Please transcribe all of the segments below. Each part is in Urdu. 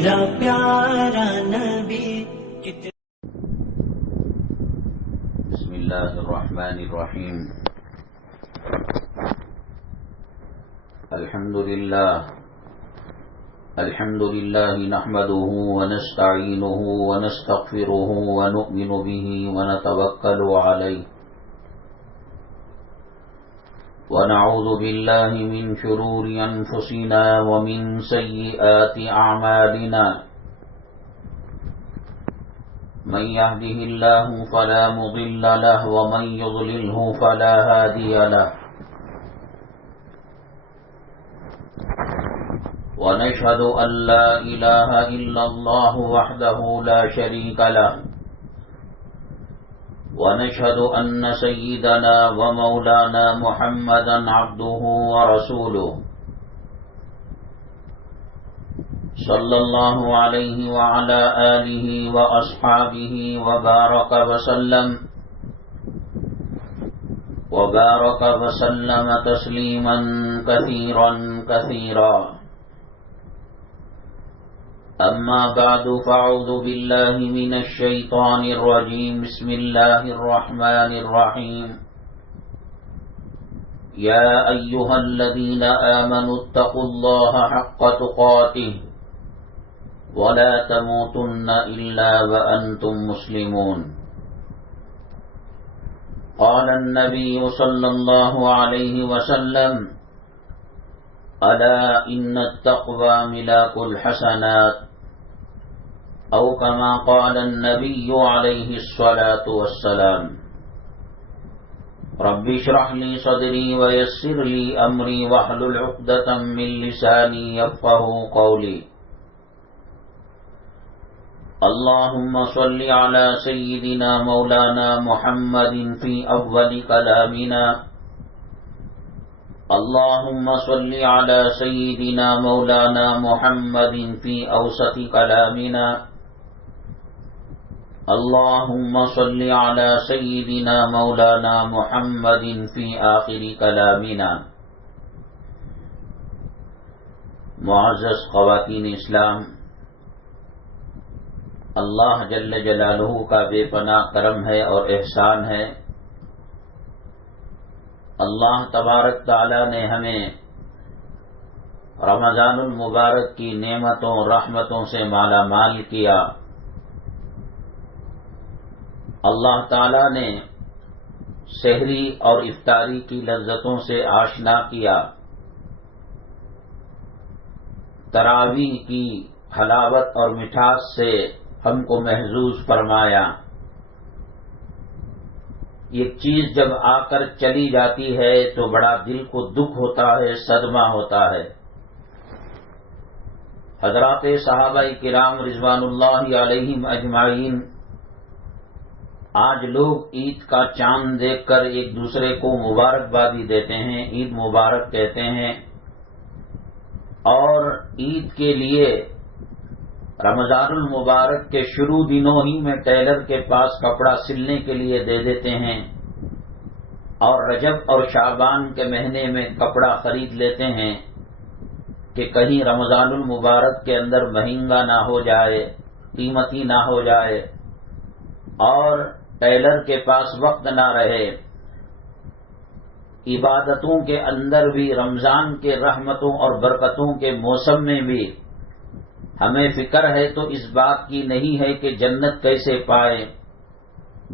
میرا پیارا نبی بسم اللہ الرحمن الرحیم الحمد للہ نحمده ونستعینه ونستغفره ونؤمن به ونتوکل علیہ ونعوذ باللہ من شرور انفسنا ومن سیئات اعمالنا من يهده الله فلا مضل له ومن يضلله فلا هادي له ونشهد أن لا إله إلا الله وحده لا شريك له ونشهد أن سيدنا ومولانا محمدا عبده ورسوله صلى الله عليه وعلى آله وأصحابه وبارك وسلم تسليما كثيرا كثيرا أما بعد فأعوذ بالله من الشيطان الرجيم بسم الله الرحمن الرحيم يا أيها الذين آمنوا اتقوا الله حق تقاته ولا تموتن إلا وأنتم مسلمون قال النبي صلى الله عليه وسلم ألا إن التقوى ملاك الحسنات أو كما قال النبي عليه الصلاة والسلام رب اشرح لي صدري ويسر لي أمري واحلل عقدة من لساني يفقهوا قولي اللهم صل على سيدنا مولانا محمد في أول كلامنا اللهم صل على سيدنا مولانا محمد في أوسط كلامنا اللهم صل على سيدنا مولانا محمد في آخر كلامنا معزز خواتین اسلام، اللہ جل جلالہ کا بے پناہ کرم ہے اور احسان ہے۔ اللہ تبارک تعالی نے ہمیں رمضان المبارک کی نعمتوں رحمتوں سے مالا مال کیا۔ اللہ تعالی نے سحری اور افطاری کی لذتوں سے آشنا کیا، تراویح کی حلاوت اور مٹھاس سے ہم کو محظوظ فرمایا۔ یہ چیز جب آ کر چلی جاتی ہے تو بڑا دل کو دکھ ہوتا ہے، صدمہ ہوتا ہے۔ حضرات صحابہ کرام رضوان اللہ علیہم اجمعین آج لوگ عید کا چاند دیکھ کر ایک دوسرے کو مبارکبادی دیتے ہیں، عید مبارک کہتے ہیں، اور عید کے لیے رمضان المبارک کے شروع دنوں ہی میں ٹیلر کے پاس کپڑا سلنے کے لیے دے دیتے ہیں، اور رجب اور شعبان کے مہینے میں کپڑا خرید لیتے ہیں کہ کہیں رمضان المبارک کے اندر مہنگا نہ ہو جائے، قیمتی نہ ہو جائے، اور ٹیلر کے پاس وقت نہ رہے۔ عبادتوں کے اندر بھی رمضان کے رحمتوں اور برکتوں کے موسم میں بھی ہمیں فکر ہے تو اس بات کی نہیں ہے کہ جنت کیسے پائیں،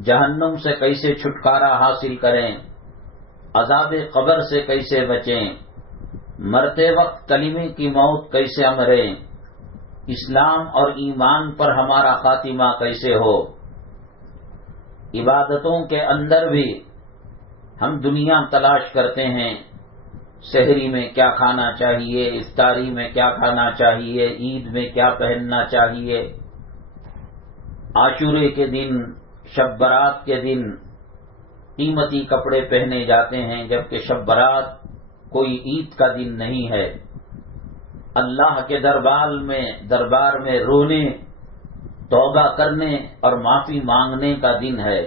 جہنم سے کیسے چھٹکارا حاصل کریں، عذاب قبر سے کیسے بچیں، مرتے وقت کلمے کی موت کیسے مریں، اسلام اور ایمان پر ہمارا خاتمہ کیسے ہو۔ عبادتوں کے اندر بھی ہم دنیا تلاش کرتے ہیں، سحری میں کیا کھانا چاہیے، افطاری میں کیا کھانا چاہیے، عید میں کیا پہننا چاہیے، عاشورے کے دن، شب برات کے دن قیمتی کپڑے پہنے جاتے ہیں، جبکہ شب برات کوئی عید کا دن نہیں ہے، اللہ کے دربار میں رونے، توبہ کرنے اور معافی مانگنے کا دن ہے۔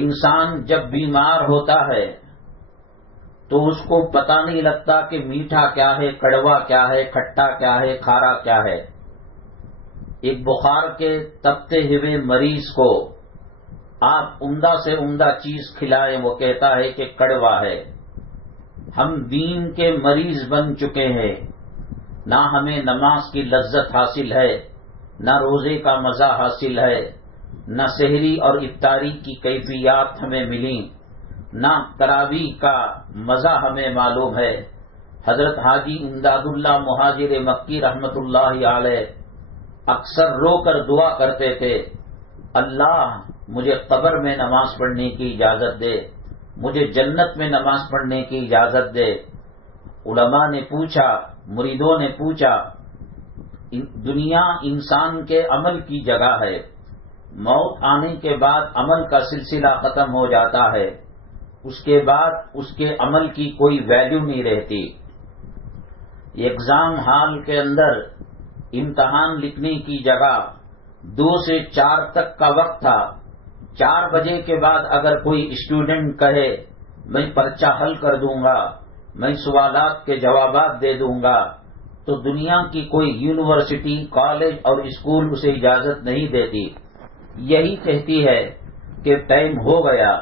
انسان جب بیمار ہوتا ہے تو اس کو پتہ نہیں لگتا کہ میٹھا کیا ہے، کڑوا کیا ہے، کھٹا کیا ہے، کھارا کیا ہے۔ ایک بخار کے تپتے ہوئے مریض کو آپ عمدہ سے عمدہ چیز کھلائیں، وہ کہتا ہے کہ کڑوا ہے۔ ہم دین کے مریض بن چکے ہیں، نہ ہمیں نماز کی لذت حاصل ہے، نہ روزے کا مزہ حاصل ہے، نہ سحری اور افطاری کی کیفیات ہمیں ملیں، نہ تراویح کا مزہ ہمیں معلوم ہے۔ حضرت حاجی امداد اللہ مہاجر مکی رحمت اللہ علیہ اکثر رو کر دعا کرتے تھے، اللہ مجھے قبر میں نماز پڑھنے کی اجازت دے، مجھے جنت میں نماز پڑھنے کی اجازت دے۔ علماء نے پوچھا، مریدوں نے پوچھا، دنیا انسان کے عمل کی جگہ ہے، موت آنے کے بعد عمل کا سلسلہ ختم ہو جاتا ہے، اس کے بعد اس کے عمل کی کوئی ویلیو نہیں رہتی۔ ایگزام ہال کے اندر امتحان لکھنے کی جگہ 2 سے 4 تک کا وقت تھا۔ 4 بجے کے بعد اگر کوئی اسٹوڈنٹ کہے میں پرچہ حل کر دوں گا، میں سوالات کے جوابات دے دوں گا، تو دنیا کی کوئی یونیورسٹی، کالج اور اسکول اسے اجازت نہیں دیتی۔ یہی کہتی ہے کہ ٹائم ہو گیا۔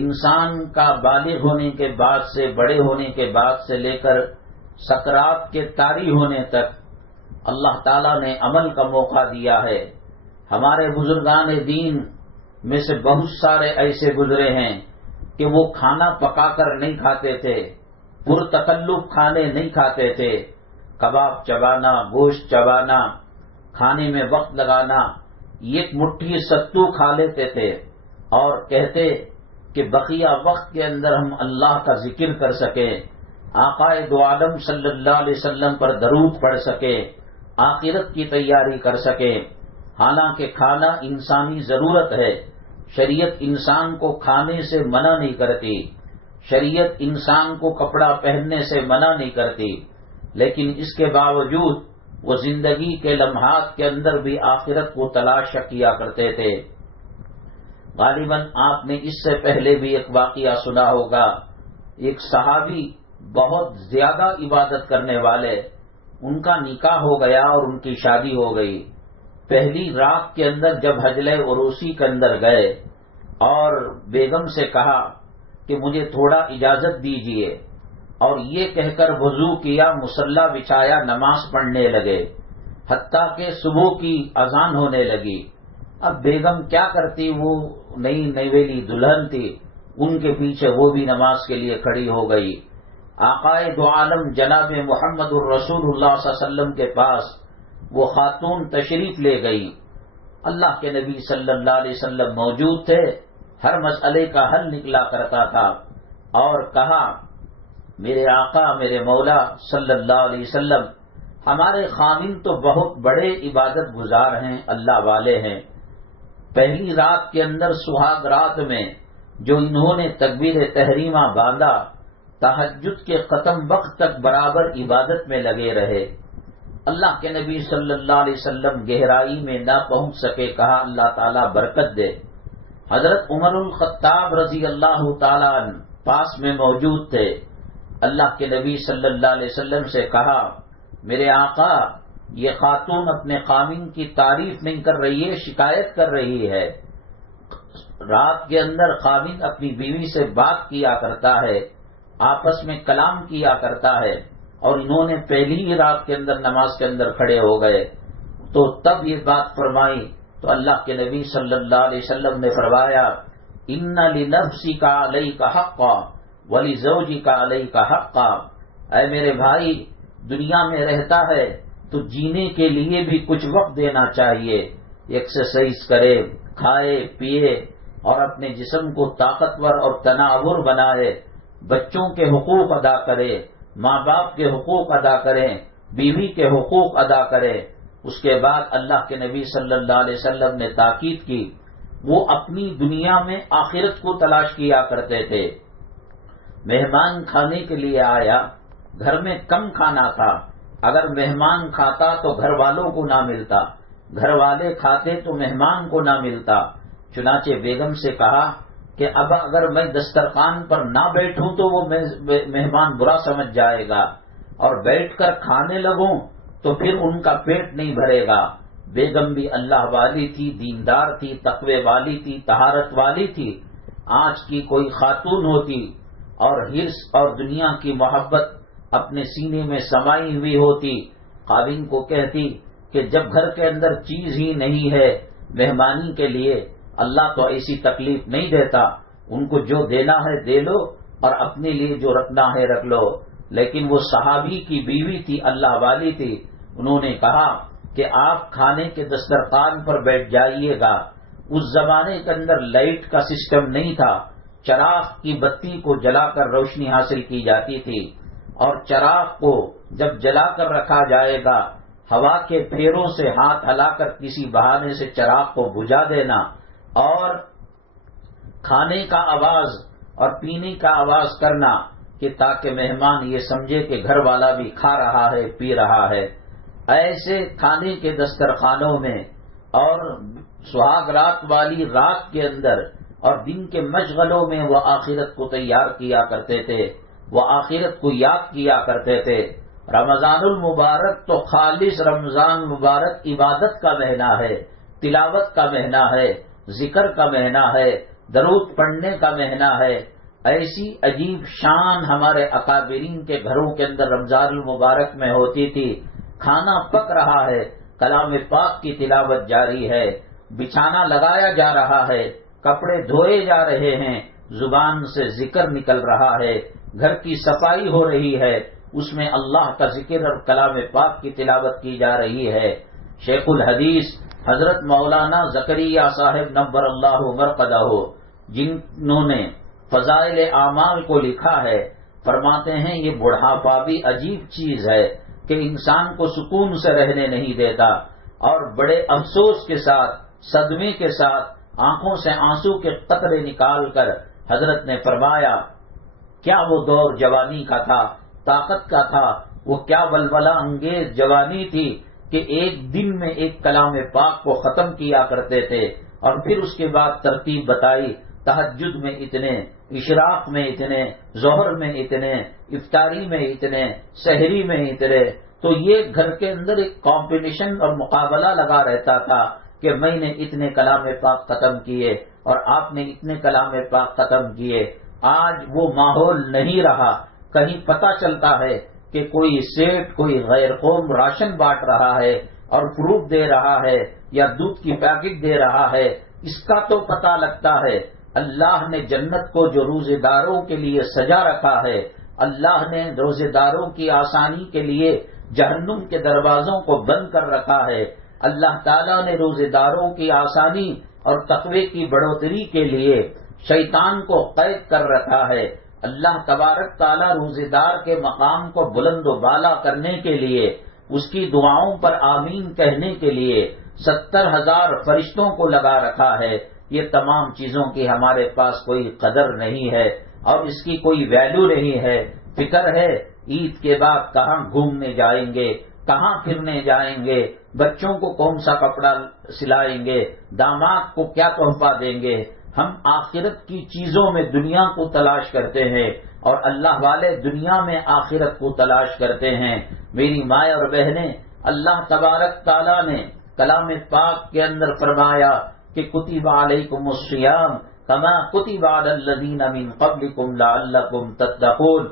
انسان کا بالغ ہونے کے بعد سے، بڑے ہونے کے بعد سے لے کر سکرات کے طاری ہونے تک اللہ تعالیٰ نے عمل کا موقع دیا ہے۔ ہمارے بزرگان دین میں سے بہت سارے ایسے گزرے ہیں کہ وہ کھانا پکا کر نہیں کھاتے تھے، پرتکلف کھانے نہیں کھاتے تھے، کباب چبانا، گوشت چبانا، کھانے میں وقت لگانا، ایک مٹھی ستو کھا لیتے تھے اور کہتے کہ بقیہ وقت کے اندر ہم اللہ کا ذکر کر سکیں، آقا دو عالم صلی اللہ علیہ وسلم پر درود پڑھ سکیں، آخرت کی تیاری کر سکیں۔ حالانکہ کھانا انسانی ضرورت ہے، شریعت انسان کو کھانے سے منع نہیں کرتی، شریعت انسان کو کپڑا پہننے سے منع نہیں کرتی، لیکن اس کے باوجود وہ زندگی کے لمحات کے اندر بھی آخرت کو تلاش کیا کرتے تھے۔ غالباً آپ نے اس سے پہلے بھی ایک واقعہ سنا ہوگا، ایک صحابی بہت زیادہ عبادت کرنے والے، ان کا نکاح ہو گیا اور ان کی شادی ہو گئی۔ پہلی رات کے اندر جب حجلہ عروسی کے اندر گئے اور بیگم سے کہا کہ مجھے تھوڑا اجازت دیجیے، اور یہ کہہ کر وضو کیا، مصلی بچھایا، نماز پڑھنے لگے، حتیٰ کہ صبح کی اذان ہونے لگی۔ اب بیگم کیا کرتی، وہ نئی نویلی دلہن تھی، ان کے پیچھے وہ بھی نماز کے لیے کھڑی ہو گئی۔ آقائے دو عالم جناب محمد الرسول اللہ صلی اللہ علیہ وسلم کے پاس وہ خاتون تشریف لے گئی۔ اللہ کے نبی صلی اللہ علیہ وسلم موجود تھے، ہر مسئلے کا حل نکلا کرتا تھا، اور کہا میرے آقا، میرے مولا صلی اللہ علیہ وسلم، ہمارے خامن تو بہت بڑے عبادت گزار ہیں، اللہ والے ہیں۔ پہلی رات کے اندر سہاگ رات میں جو انہوں نے تکبیر تحریمہ باندھا، تہجد کے ختم وقت تک برابر عبادت میں لگے رہے۔ اللہ کے نبی صلی اللہ علیہ وسلم گہرائی میں نہ پہنچ سکے، کہا اللہ تعالیٰ برکت دے۔ حضرت عمر الخطاب رضی اللہ تعالیٰ عنہ پاس میں موجود تھے۔ اللہ کے نبی صلی اللہ علیہ وسلم سے کہا میرے آقا، یہ خاتون اپنے خامن کی تعریف نہیں کر رہی ہے، شکایت کر رہی ہے۔ رات کے اندر خامن اپنی بیوی سے بات کیا کرتا ہے، آپس میں کلام کیا کرتا ہے، اور انہوں نے پہلی ہی رات کے اندر نماز کے اندر کھڑے ہو گئے، تو تب یہ بات فرمائی تو اللہ کے نبی صلی اللہ علیہ وسلم نے فرمایا ان لنفسک علیک حقا ولزوجک علیک حقا۔ اے میرے بھائی، دنیا میں رہتا ہے تو جینے کے لیے بھی کچھ وقت دینا چاہیے، ایکسرسائز کرے، کھائے پیے اور اپنے جسم کو طاقتور اور تناور بنائے، بچوں کے حقوق ادا کرے، ماں باپ کے حقوق ادا کریں، بیوی کے حقوق ادا کرے۔ اس کے بعد اللہ کے نبی صلی اللہ علیہ وسلم نے تاکید کی، وہ اپنی دنیا میں آخرت کو تلاش کیا کرتے تھے۔ مہمان کھانے کے لیے آیا، گھر میں کم کھانا تھا، اگر مہمان کھاتا تو گھر والوں کو نہ ملتا، گھر والے کھاتے تو مہمان کو نہ ملتا۔ چنانچہ بیگم سے کہا کہ اب اگر میں دسترخوان پر نہ بیٹھوں تو وہ مہمان برا سمجھ جائے گا، اور بیٹھ کر کھانے لگوں تو پھر ان کا پیٹ نہیں بھرے گا۔ بیگم بھی اللہ والی تھی، دیندار تھی، تقوی والی تھی، طہارت والی تھی۔ آج کی کوئی خاتون ہوتی اور حرص اور دنیا کی محبت اپنے سینے میں سمائی ہوئی ہوتی، خاوند کو کہتی کہ جب گھر کے اندر چیز ہی نہیں ہے مہمانی کے لیے، اللہ تو ایسی تکلیف نہیں دیتا، ان کو جو دینا ہے دے لو اور اپنے لیے جو رکھنا ہے رکھ لو۔ لیکن وہ صحابی کی بیوی تھی، اللہ والی تھی، انہوں نے کہا کہ آپ کھانے کے دسترخوان پر بیٹھ جائیے گا۔ اس زمانے کے اندر لائٹ کا سسٹم نہیں تھا، چراغ کی بتی کو جلا کر روشنی حاصل کی جاتی تھی، اور چراغ کو جب جلا کر رکھا جائے گا، ہوا کے پھیروں سے ہاتھ ہلا کر کسی بہانے سے چراغ کو بجھا دینا، اور کھانے کا آواز اور پینے کا آواز کرنا کہ تاکہ مہمان یہ سمجھے کہ گھر والا بھی کھا رہا ہے، پی رہا ہے۔ ایسے کھانے کے دسترخوانوں میں اور سہاگ رات والی رات کے اندر اور دن کے مشغلوں میں وہ آخرت کو تیار کیا کرتے تھے، وہ آخرت کو یاد کیا کرتے تھے۔ رمضان المبارک تو خالص رمضان مبارک عبادت کا مہینہ ہے، تلاوت کا مہینہ ہے، ذکر کا مہینہ ہے، درود پڑھنے کا مہینہ ہے۔ ایسی عجیب شان ہمارے اکابرین کے گھروں کے اندر رمضان المبارک میں ہوتی تھی۔ کھانا پک رہا ہے، کلام پاک کی تلاوت جاری ہے، بچھانا لگایا جا رہا ہے، کپڑے دھوئے جا رہے ہیں، زبان سے ذکر نکل رہا ہے، گھر کی صفائی ہو رہی ہے، اس میں اللہ کا ذکر اور کلام پاک کی تلاوت کی جا رہی ہے۔ شیخ الحدیث حضرت مولانا زکریا صاحب نبر اللہ مرقدہ جنہوں نے فضائل اعمال کو لکھا ہے، فرماتے ہیں یہ بڑھاپا بھی عجیب چیز ہے کہ انسان کو سکون سے رہنے نہیں دیتا، اور بڑے افسوس کے ساتھ، صدمے کے ساتھ آنکھوں سے آنسو کے قطرے نکال کر حضرت نے فرمایا کیا وہ دور جوانی کا تھا، طاقت کا تھا، وہ کیا ولولہ انگیز جوانی تھی کہ ایک دن میں ایک کلام پاک کو ختم کیا کرتے تھے، اور پھر اس کے بعد ترتیب بتائی، تہجد میں اتنے، اشراق میں اتنے، ظہر میں اتنے، افطاری میں اتنے، سحری میں اتنے۔ تو یہ گھر کے اندر ایک کمپٹیشن اور مقابلہ لگا رہتا تھا کہ میں نے اتنے کلام پاک ختم کیے اور آپ نے اتنے کلام پاک ختم کیے۔ آج وہ ماحول نہیں رہا۔ کہیں پتہ چلتا ہے کہ کوئی سیٹ، کوئی غیر قوم راشن بانٹ رہا ہے اور فروٹ دے رہا ہے یا دودھ کی پیکٹ دے رہا ہے، اس کا تو پتہ لگتا ہے۔ اللہ نے جنت کو جو روزے داروں کے لیے سجا رکھا ہے، اللہ نے روزے داروں کی آسانی کے لیے جہنم کے دروازوں کو بند کر رکھا ہے، اللہ تعالیٰ نے روزے داروں کی آسانی اور تقوی کی بڑھوتری کے لیے شیطان کو قید کر رکھا ہے۔ اللہ تبارک تعالیٰ روزے دار کے مقام کو بلند و بالا کرنے کے لیے، اس کی دعاؤں پر آمین کہنے کے لیے 70,000 فرشتوں کو لگا رکھا ہے۔ یہ تمام چیزوں کی ہمارے پاس کوئی قدر نہیں ہے اور اس کی کوئی ویلیو نہیں ہے۔ فکر ہے عید کے بعد کہاں گھومنے جائیں گے، کہاں پھرنے جائیں گے، بچوں کو کون سا کپڑا سلائیں گے، داماد کو کیا تحفہ دیں گے۔ ہم آخرت کی چیزوں میں دنیا کو تلاش کرتے ہیں اور اللہ والے دنیا میں آخرت کو تلاش کرتے ہیں۔ میری مائیں اور بہنیں، اللہ تبارک تعالیٰ نے کلام پاک کے اندر فرمایا کہ کتب علیکم الصیام کما کتب علی الذین من قبلکم لعلکم تتقون،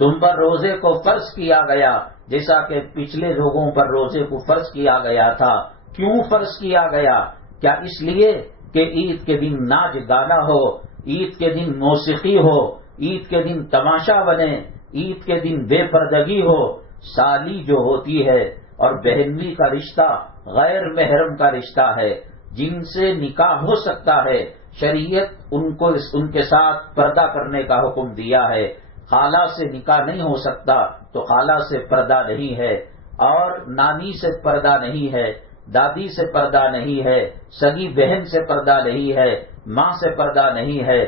تم پر روزے کو فرض کیا گیا جیسا کہ پچھلے لوگوں پر روزے کو فرض کیا گیا تھا۔ کیوں فرض کیا گیا؟ کیا اس لیے کہ عید کے دن ناچ گانا ہو، عید کے دن موسیقی ہو، عید کے دن تماشا بنے، عید کے دن بے پردگی ہو؟ سالی جو ہوتی ہے اور بہنوئی کا رشتہ غیر محرم کا رشتہ ہے، جن سے نکاح ہو سکتا ہے، شریعت ان کے ساتھ پردہ کرنے کا حکم دیا ہے۔ خالہ سے نکاح نہیں ہو سکتا تو خالہ سے پردہ نہیں ہے، اور نانی سے پردہ نہیں ہے، دادی سے پردہ نہیں ہے، سگی بہن سے پردہ نہیں ہے، ماں سے پردہ نہیں ہے۔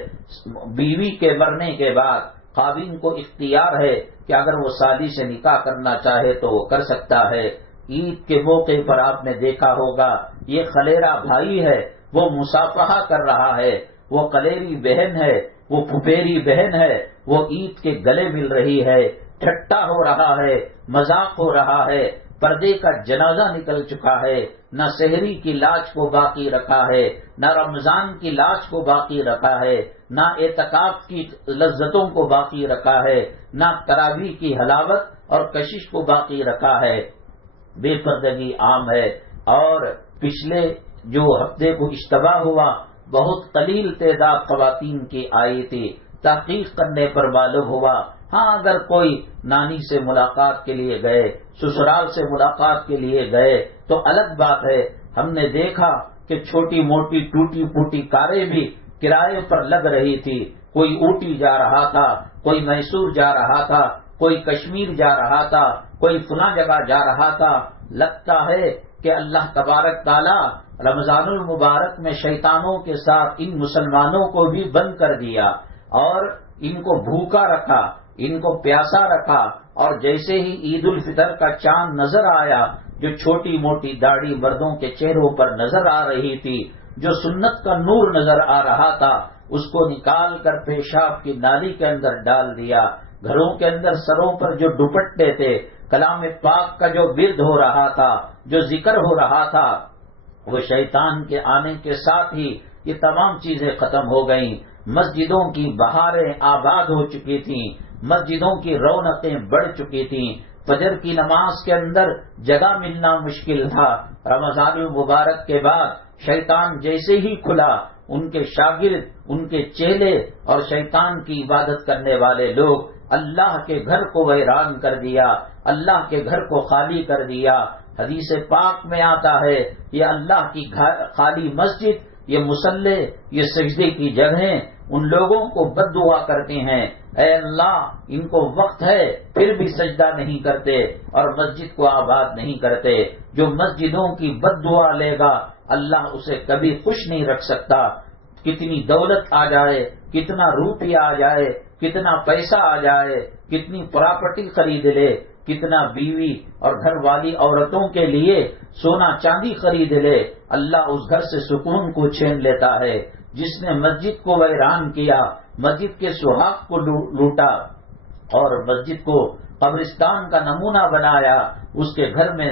بیوی کے مرنے کے بعد خاوند کو اختیار ہے کہ اگر وہ سالی سے نکاح کرنا چاہے تو وہ کر سکتا ہے۔ عید کے موقع پر آپ نے دیکھا ہوگا یہ خلیرا بھائی ہے، وہ مصافحہ کر رہا ہے، وہ کلیری بہن ہے، وہ پھپھیری بہن ہے، وہ عید کے گلے مل رہی ہے، ٹھٹا ہو رہا ہے، مذاق ہو رہا ہے، پردے کا جنازہ نکل چکا ہے، نہ سحری کی لاج کو باقی رکھا ہے، نہ رمضان کی لاج کو باقی رکھا ہے، نہ اعتکاف کی لذتوں کو باقی رکھا ہے، نہ تراویح کی حلاوت اور کشش کو باقی رکھا ہے، بے پردگی عام ہے۔ اور پچھلے جو ہفتے کو اشتباہ ہوا، بہت قلیل تعداد خواتین کی آئی تھی، تحقیق کرنے پر معلوم ہوا ہاں اگر کوئی نانی سے ملاقات کے لیے گئے، سسرال سے ملاقات کے لیے گئے تو الگ بات ہے۔ ہم نے دیکھا کہ چھوٹی موٹی ٹوٹی پھوٹی کاریں بھی کرائے پر لگ رہی تھی، کوئی اوٹی جا رہا تھا، کوئی میسور جا رہا تھا، کوئی کشمیر جا رہا تھا، کوئی فلاں جگہ جا رہا تھا۔ لگتا ہے کہ اللہ تبارک تعالی رمضان المبارک میں شیطانوں کے ساتھ ان مسلمانوں کو بھی بند کر دیا اور ان کو بھوکا رکھا، ان کو پیاسا رکھا، اور جیسے ہی عید الفطر کا چاند نظر آیا، جو چھوٹی موٹی داڑھی مردوں کے چہروں پر نظر آ رہی تھی، جو سنت کا نور نظر آ رہا تھا، اس کو نکال کر پیشاب کی نالی کے اندر ڈال دیا۔ گھروں کے اندر سروں پر جو دوپٹے تھے، کلام پاک کا جو ورد ہو رہا تھا، جو ذکر ہو رہا تھا، وہ شیطان کے آنے کے ساتھ ہی یہ تمام چیزیں ختم ہو گئیں۔ مسجدوں کی بہاریں آباد ہو چکی تھیں، مسجدوں کی رونقیں بڑھ چکی تھیں، فجر کی نماز کے اندر جگہ ملنا مشکل تھا۔ رمضان المبارک کے بعد شیطان جیسے ہی کھلا، ان کے شاگرد، ان کے چیلے اور شیطان کی عبادت کرنے والے لوگ اللہ کے گھر کو ویران کر دیا، اللہ کے گھر کو خالی کر دیا۔ حدیث پاک میں آتا ہے یہ اللہ کی خالی مسجد، یہ مصلی، یہ سجدے کی جگہیں ان لوگوں کو بد دعا کرتے ہیں، اے اللہ ان کو وقت ہے پھر بھی سجدہ نہیں کرتے اور مسجد کو آباد نہیں کرتے۔ جو مسجدوں کی بد دعا لے گا اللہ اسے کبھی خوش نہیں رکھ سکتا۔ کتنی دولت آ جائے، کتنا روپیہ آ جائے، کتنا پیسہ آ جائے، کتنی پراپرٹی خرید لے، کتنا بیوی اور گھر والی عورتوں کے لیے سونا چاندی خرید لے، اللہ اس گھر سے سکون کو چھین لیتا ہے۔ جس نے مسجد کو ویران کیا، مسجد کے سہاگ کو لوٹا اور مسجد کو قبرستان کا نمونہ بنایا، اس کے گھر میں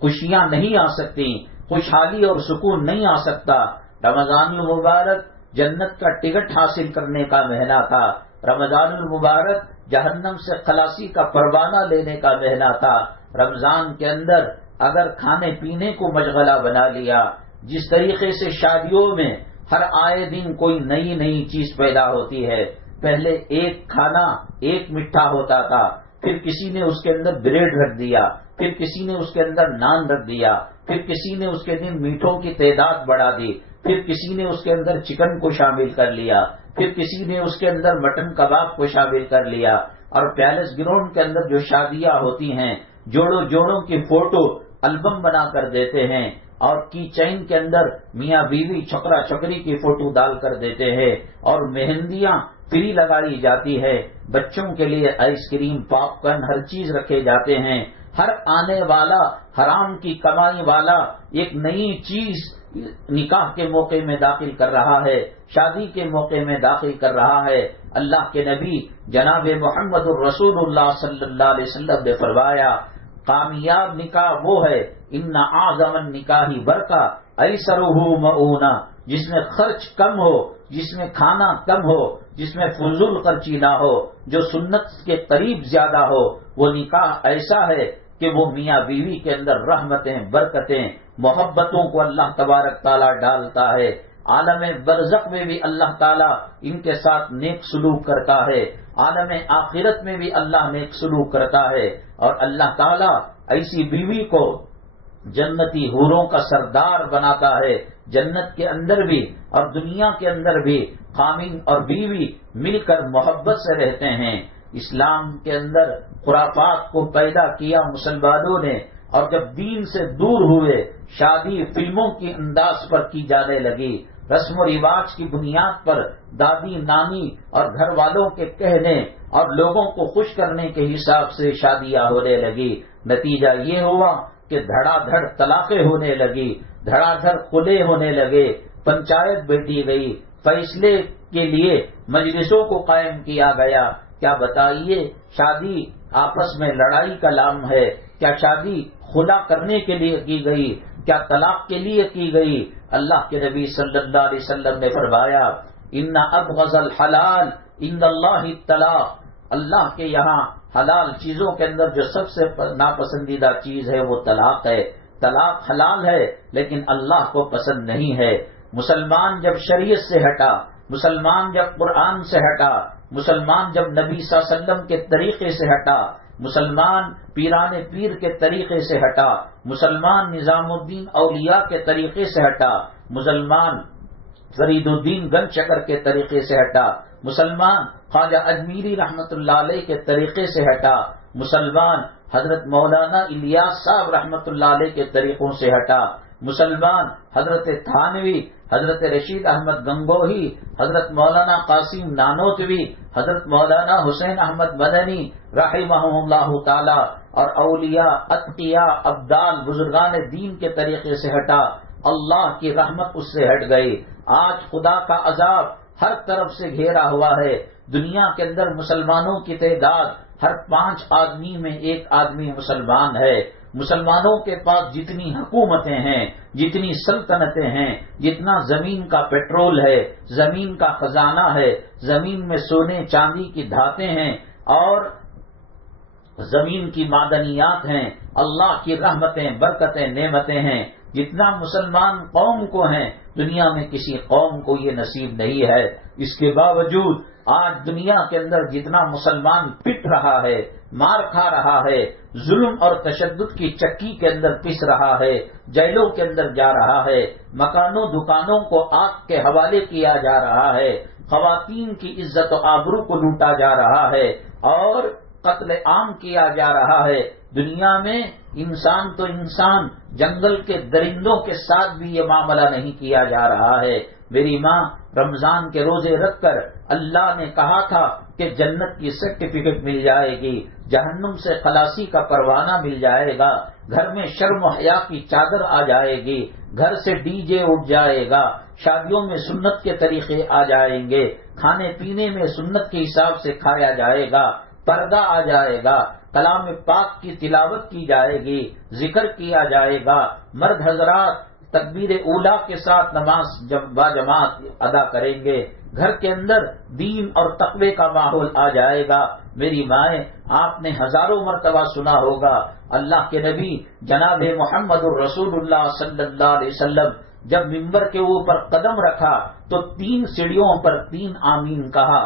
خوشیاں نہیں آ سکتی، خوشحالی اور سکون نہیں آ سکتا۔ رمضان المبارک جنت کا ٹکٹ حاصل کرنے کا مہینہ تھا، رمضان المبارک جہنم سے خلاصی کا پروانہ لینے کا مہینہ تھا۔ رمضان کے اندر اگر کھانے پینے کو مشغلہ بنا لیا، جس طریقے سے شادیوں میں ہر آئے دن کوئی نئی نئی چیز پیدا ہوتی ہے، پہلے ایک کھانا ایک میٹھا ہوتا تھا، پھر کسی نے اس کے اندر بریڈ رکھ دیا، پھر کسی نے اس کے اندر نان رکھ دیا، پھر کسی نے اس کے اندر میٹھوں کی تعداد بڑھا دی، پھر کسی نے اس کے اندر چکن کو شامل کر لیا، پھر کسی نے اس کے اندر مٹن کباب کو شامل کر لیا، اور پیلس گراؤنڈ کے اندر جو شادیاں ہوتی ہیں جوڑوں جوڑوں کی فوٹو البم بنا کر دیتے ہیں، اور کی چین کے اندر میاں بیوی چھکرا چھکری کی فوٹو ڈال کر دیتے ہیں، اور مہندیاں فری لگائی جاتی ہے، بچوں کے لیے آئس کریم، پاپ کارن ہر چیز رکھے جاتے ہیں۔ ہر آنے والا حرام کی کمائی والا ایک نئی چیز نکاح کے موقع میں داخل کر رہا ہے، شادی کے موقع میں داخل کر رہا ہے۔ اللہ کے نبی جناب محمد الرسول اللہ صلی اللہ علیہ وسلم نے فرمایا کامیاب نکاح وہ ہے ان اعظم النکاح برکہ ایسرہ مؤونہ، جس میں خرچ کم ہو، جس میں کھانا کم ہو، جس میں فضول خرچی نہ ہو، جو سنت کے قریب زیادہ ہو، وہ نکاح ایسا ہے کہ وہ میاں بیوی کے اندر رحمتیں، برکتیں، محبتوں کو اللہ تبارک تعالیٰ ڈالتا ہے۔ عالم برزخ میں بھی اللہ تعالیٰ ان کے ساتھ نیک سلوک کرتا ہے، عالم آخرت میں بھی اللہ نیک سلوک کرتا ہے، اور اللہ تعالیٰ ایسی بیوی کو جنتی حوروں کا سردار بناتا ہے۔ جنت کے اندر بھی اور دنیا کے اندر بھی خامن اور بیوی مل کر محبت سے رہتے ہیں۔ اسلام کے اندر خرافات کو پیدا کیا مسلمانوں نے، اور جب دین سے دور ہوئے، شادی فلموں کی انداز پر کی جانے لگی، رسم و رواج کی بنیاد پر دادی نانی اور گھر والوں کے کہنے اور لوگوں کو خوش کرنے کے حساب سے شادیاں ہونے لگی۔ نتیجہ یہ ہوا کہ دھڑا دھڑ طلاقیں ہونے لگی، دھڑا دھڑ خلع ہونے لگے، پنچایت بیٹھی گئی، فیصلے کے لیے مجلسوں کو قائم کیا گیا. کیا بتائیے شادی آپس میں لڑائی کا نام ہے؟ کیا شادی خلا کرنے کے لیے کی گئی؟ کیا طلاق کے لیے کی گئی؟ اللہ کے نبی صلی اللہ علیہ وسلم نے فرمایا ان ابغض الحلال عند اللہ الطلاق. اللہ کے یہاں حلال چیزوں کے اندر جو سب سے ناپسندیدہ چیز ہے وہ طلاق ہے. طلاق حلال ہے لیکن اللہ کو پسند نہیں ہے. مسلمان جب شریعت سے ہٹا، مسلمان جب قرآن سے ہٹا، مسلمان جب نبی صلی اللہ علیہ وسلم کے طریقے سے ہٹا، مسلمان پیران پیر کے طریقے سے ہٹا، مسلمان نظام الدین اولیاء کے طریقے سے ہٹا، مسلمان فرید الدین گنج شکر کے طریقے سے ہٹا، مسلمان خواجہ اجمیری رحمت اللہ علیہ کے طریقے سے ہٹا، مسلمان حضرت مولانا الیاس صاحب رحمت اللہ علیہ کے طریقوں سے ہٹا، مسلمان حضرت تھانوی، حضرت رشید احمد گنگوہی، حضرت مولانا قاسم نانوتوی، حضرت مولانا حسین احمد مدنی رحمہم اللہ تعالی اور اولیاء اتقیاء ابدال بزرگان دین کے طریقے سے ہٹا. اللہ کی رحمت اس سے ہٹ گئی. آج خدا کا عذاب ہر طرف سے گھیرا ہوا ہے. دنیا کے اندر مسلمانوں کی تعداد ہر 5 آدمی میں 1 آدمی مسلمان ہے. مسلمانوں کے پاس جتنی حکومتیں ہیں، جتنی سلطنتیں ہیں، جتنا زمین کا پیٹرول ہے، زمین کا خزانہ ہے، زمین میں سونے چاندی کی دھاتیں ہیں اور زمین کی معدنیات ہیں، اللہ کی رحمتیں برکتیں نعمتیں ہیں، جتنا مسلمان قوم کو ہیں دنیا میں کسی قوم کو یہ نصیب نہیں ہے. اس کے باوجود آج دنیا کے اندر جتنا مسلمان پٹ رہا ہے، مار کھا رہا ہے، ظلم اور تشدد کی چکی کے اندر پس رہا ہے، جیلوں کے اندر جا رہا ہے، مکانوں دکانوں کو آگ کے حوالے کیا جا رہا ہے، خواتین کی عزت و آبرو کو لوٹا جا رہا ہے اور قتل عام کیا جا رہا ہے. دنیا میں انسان تو انسان، جنگل کے درندوں کے ساتھ بھی یہ معاملہ نہیں کیا جا رہا ہے. میری ماں رمضان کے روزے رکھ کر اللہ نے کہا تھا کہ جنت کی سرٹیفکیٹ مل جائے گی، جہنم سے خلاصی کا پروانہ مل جائے گا، گھر میں شرم و حیا کی چادر آ جائے گی، گھر سے ڈی جے اٹھ جائے گا، شادیوں میں سنت کے طریقے آ جائیں گے، کھانے پینے میں سنت کے حساب سے کھایا جائے گا، پردہ آ جائے گا، کلام پاک کی تلاوت کی جائے گی، ذکر کیا جائے گا، مرد حضرات تکبیر اولا کے ساتھ نماز باجماعت ادا کریں گے، گھر کے اندر دین اور تقوی کا ماحول آ جائے گا. میری مائیں، آپ نے ہزاروں مرتبہ سنا ہوگا اللہ کے نبی جناب محمد الرسول اللہ صلی اللہ علیہ وسلم جب ممبر کے اوپر قدم رکھا تو 3 سیڑھیوں پر 3 آمین کہا.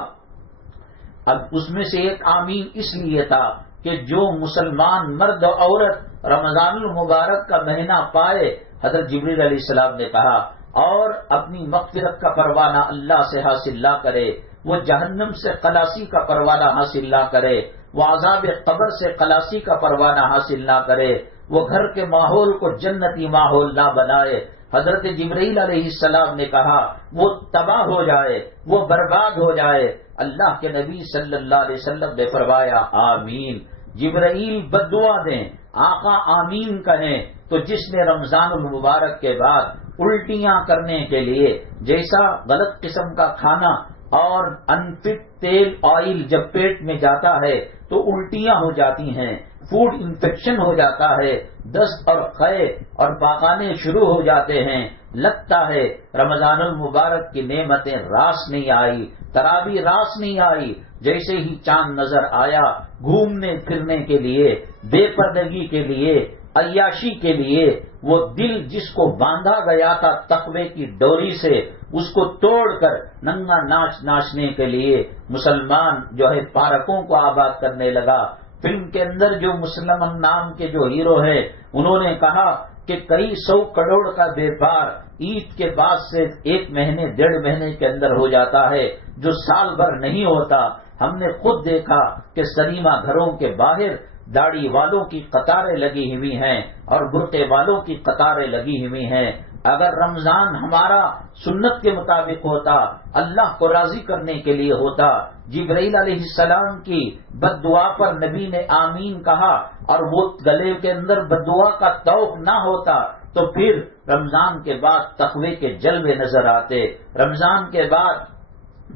اب اس میں سے ایک آمین اس لیے تھا کہ جو مسلمان مرد و عورت رمضان المبارک کا مہینہ پائے، حضرت جبریل علیہ السلام نے کہا، اور اپنی مغفرت کا پروانہ اللہ سے حاصل نہ کرے، وہ جہنم سے خلاصی کا پروانہ حاصل نہ کرے، وہ عذاب قبر سے خلاصی کا پروانہ حاصل نہ کرے، وہ گھر کے ماحول کو جنتی ماحول نہ بنائے. حضرت جبرائیل علیہ السلام نے کہا وہ تباہ ہو جائے، وہ برباد ہو جائے. اللہ کے نبی صلی اللہ علیہ وسلم نے فرمایا آمین. جبرائیل بد دعا دیں، آقا آمین کہیں. تو جس نے رمضان المبارک کے بعد الٹیاں کرنے کے لیے، جیسا غلط قسم کا کھانا اور انفٹ تیل آئل جب پیٹ میں جاتا ہے تو الٹیاں ہو جاتی ہیں، فوڈ انفیکشن ہو جاتا ہے، دست اور قے اور پاخانے شروع ہو جاتے ہیں، لگتا ہے رمضان المبارک کی نعمتیں راس نہیں آئی، تراویح راس نہیں آئی. جیسے ہی چاند نظر آیا، گھومنے پھرنے کے لیے، بے پردگی کے لیے، عیاشی کے لیے، وہ دل جس کو باندھا گیا تھا تقوی کی ڈوری سے، اس کو توڑ کر ننگا ناچ ناچنے کے لیے مسلمان جو ہے پارکوں کو آباد کرنے لگا. فلم کے اندر جو مسلمان نام کے جو ہیرو ہیں انہوں نے کہا کہ کئی 100 کروڑ کا بیپار عید کے بعد سے 1 مہینے 1.5 مہینے کے اندر ہو جاتا ہے، جو سال بھر نہیں ہوتا. ہم نے خود دیکھا کہ سنیما گھروں کے باہر داڑھی والوں کی قطاریں لگی ہوئی ہیں اور برقعے والوں کی قطاریں لگی ہوئی ہیں. اگر رمضان ہمارا سنت کے مطابق ہوتا، اللہ کو راضی کرنے کے لیے ہوتا، جبرائیل علیہ السلام کی بد دعا پر نبی نے آمین کہا اور وہ گلے کے اندر بد دعا کا توق نہ ہوتا، تو پھر رمضان کے بعد تقوی کے جلوے نظر آتے، رمضان کے بعد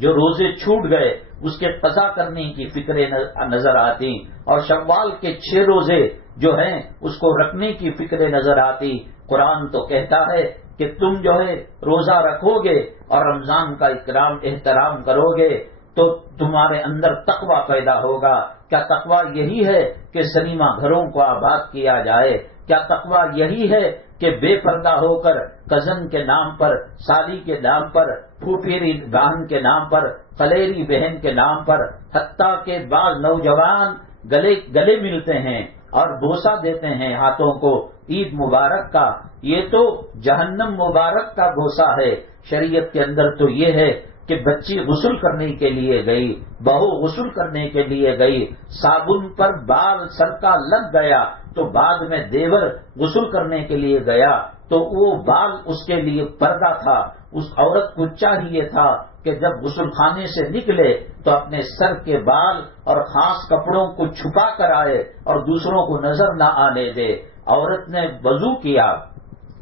جو روزے چھوٹ گئے اس کے قضا کرنے کی فکریں نظر آتی، اور شوال کے 6 روزے جو ہیں اس کو رکھنے کی فکریں نظر آتی۔ قرآن تو کہتا ہے کہ تم جو ہے روزہ رکھو گے اور رمضان کا احترام کرو گے تو تمہارے اندر تقوی پیدا ہوگا۔ کیا تقوی یہی ہے کہ سنیما گھروں کو آباد کیا جائے؟ کیا تقوی یہی ہے کہ بے پردہ ہو کر کزن کے نام پر، سالی کے نام پر، پھوپھیری بہن کے نام پر، خلیری بہن کے نام پر، حتیٰ کہ بعض نوجوان گلے ملتے ہیں اور بوسہ دیتے ہیں ہاتھوں کو عید مبارک کا؟ یہ تو جہنم مبارک کا بوسہ ہے۔ شریعت کے اندر تو یہ ہے کہ بچی غسل کرنے کے لیے گئی، بہو غسل کرنے کے لیے گئی، صابن پر بال سرکا لگ گیا تو بعد میں دیور غسل کرنے کے لیے گیا تو وہ بال اس کے لیے پردہ تھا۔ اس عورت کو چاہیے تھا کہ جب غسل خانے سے نکلے تو اپنے سر کے بال اور خاص کپڑوں کو چھپا کر آئے اور دوسروں کو نظر نہ آنے دے۔ عورت نے وضو کیا،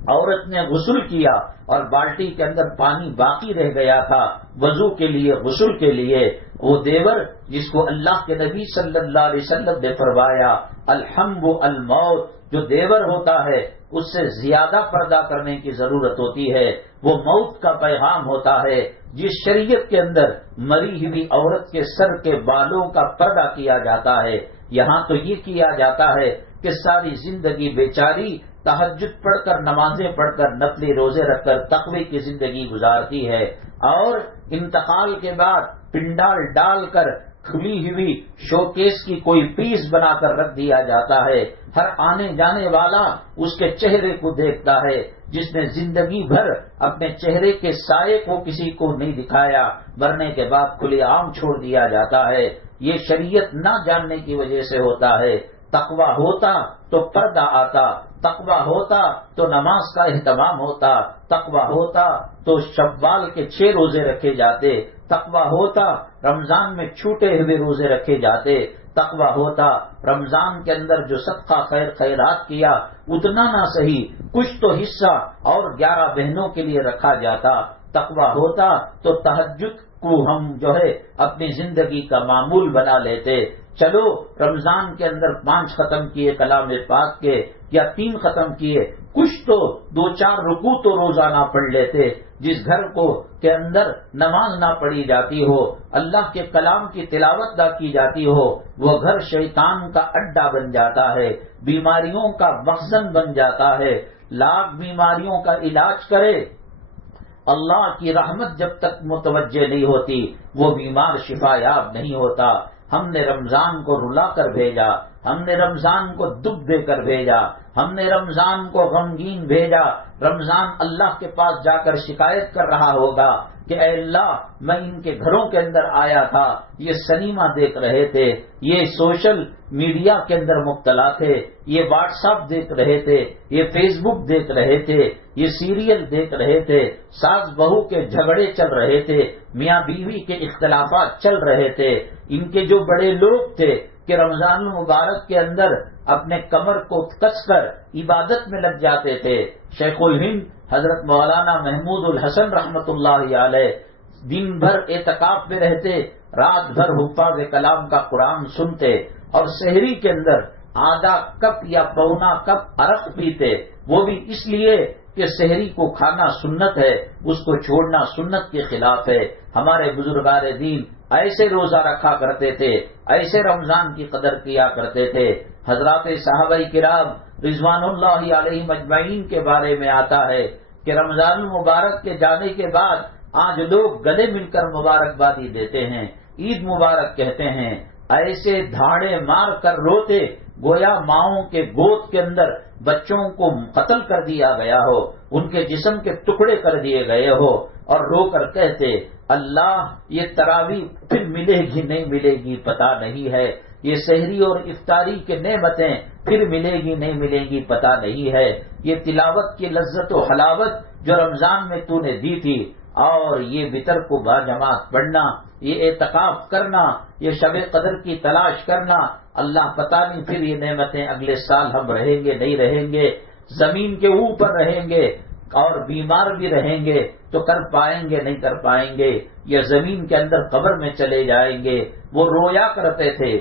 عورت نے غسل کیا اور بالٹی کے اندر پانی باقی رہ گیا تھا وضو کے لیے، غسل کے لیے، وہ دیور جس کو اللہ کے نبی صلی اللہ علیہ وسلم نے فرمایا الحم الموت، جو دیور ہوتا ہے اس سے زیادہ پردہ کرنے کی ضرورت ہوتی ہے، وہ موت کا پیغام ہوتا ہے۔ جس شریعت کے اندر مری ہوئی عورت کے سر کے بالوں کا پردہ کیا جاتا ہے، یہاں تو یہ کیا جاتا ہے کہ ساری زندگی بیچاری تہجد پڑھ کر، نمازیں پڑھ کر، نفلی روزے رکھ کر تقوی کی زندگی گزارتی ہے، اور انتقال کے بعد پنڈال ڈال کر کھلی ہوئی شوکیس کی کوئی پیس بنا کر رکھ دیا جاتا ہے۔ ہر آنے جانے والا اس کے چہرے کو دیکھتا ہے، جس نے زندگی بھر اپنے چہرے کے سائے کو کسی کو نہیں دکھایا، مرنے کے بعد کھلے عام چھوڑ دیا جاتا ہے۔ یہ شریعت نہ جاننے کی وجہ سے ہوتا ہے۔ تقوی ہوتا تو پردہ آتا، تقوی ہوتا تو نماز کا اہتمام ہوتا، تقوی ہوتا تو شوال کے 6 روزے رکھے جاتے، تقوی ہوتا رمضان میں چھوٹے ہوئے روزے رکھے جاتے، تقوی ہوتا رمضان کے اندر جو صدقہ خیرات کیا اتنا نہ صحیح کچھ تو حصہ اور 11 بہنوں کے لیے رکھا جاتا، تقوی ہوتا تو تہجد کو ہم جو ہے اپنی زندگی کا معمول بنا لیتے۔ چلو رمضان کے اندر 5 ختم کیے کلام پاک کے یا 3 ختم کیے، کچھ تو 2-4 رکوع تو روزانہ پڑھ لیتے۔ جس گھر کو کے اندر نماز نہ پڑھی جاتی ہو، اللہ کے کلام کی تلاوت نہ کی جاتی ہو، وہ گھر شیطان کا اڈا بن جاتا ہے، بیماریوں کا مخزن بن جاتا ہے۔ لاکھ بیماریوں کا علاج کرے، اللہ کی رحمت جب تک متوجہ نہیں ہوتی وہ بیمار شفا یاب نہیں ہوتا۔ ہم نے رمضان کو رلا کر بھیجا، ہم نے رمضان کو دکھ دے کر بھیجا، ہم نے رمضان کو غمگین بھیجا۔ رمضان اللہ کے پاس جا کر شکایت کر رہا ہوگا کہ اے اللہ، میں ان کے گھروں کے اندر آیا تھا، یہ سنیما دیکھ رہے تھے، یہ سوشل میڈیا کے اندر مبتلا تھے، یہ واٹس ایپ دیکھ رہے تھے، یہ فیس بک دیکھ رہے تھے، یہ سیریل دیکھ رہے تھے، ساس بہو کے جھگڑے چل رہے تھے، میاں بیوی کے اختلافات چل رہے تھے۔ ان کے جو بڑے لوگ تھے کہ رمضان المبارک کے اندر اپنے کمر کو کس کر عبادت میں لگ جاتے تھے۔ شیخ الہند حضرت مولانا محمود الحسن رحمت اللہ علیہ دن بھر اعتکاف میں رہتے، رات بھر حفاظ کلام کا قرآن سنتے اور سحری کے اندر آدھا کپ یا پونا کپ عرق پیتے، وہ بھی اس لیے کہ سحری کو کھانا سنت ہے، اس کو چھوڑنا سنت کے خلاف ہے۔ ہمارے بزرگان دین ایسے روزہ رکھا کرتے تھے، ایسے رمضان کی قدر کیا کرتے تھے۔ حضرات صحابہ کرام رضوان اللہ علیہ مجمعین کے بارے میں آتا ہے کہ رمضان المبارک کے جانے کے بعد آج لوگ گلے مل کر مبارکبادی دیتے ہیں، عید مبارک کہتے ہیں، ایسے دھاڑے مار کر روتے گویا ماؤں کے گود کے اندر بچوں کو قتل کر دیا گیا ہو، ان کے جسم کے ٹکڑے کر دیے گئے ہو، اور رو کر کہتے اللہ یہ تراویح پھر ملے گی نہیں ملے گی پتہ نہیں ہے، یہ سحری اور افطاری کے نعمتیں پھر ملے گی نہیں ملے گی پتہ نہیں ہے، یہ تلاوت کی لذت و حلاوت جو رمضان میں تو نے دی تھی، اور یہ وتر کو باجماعت پڑھنا، یہ اعتکاف کرنا، یہ شب قدر کی تلاش کرنا، اللہ پتہ نہیں پھر یہ نعمتیں اگلے سال ہم رہیں گے نہیں رہیں گے۔ زمین کے اوپر رہیں گے اور بیمار بھی رہیں گے تو کر پائیں گے نہیں کر پائیں گے، یا زمین کے اندر قبر میں چلے جائیں گے۔ وہ رویا کرتے تھے،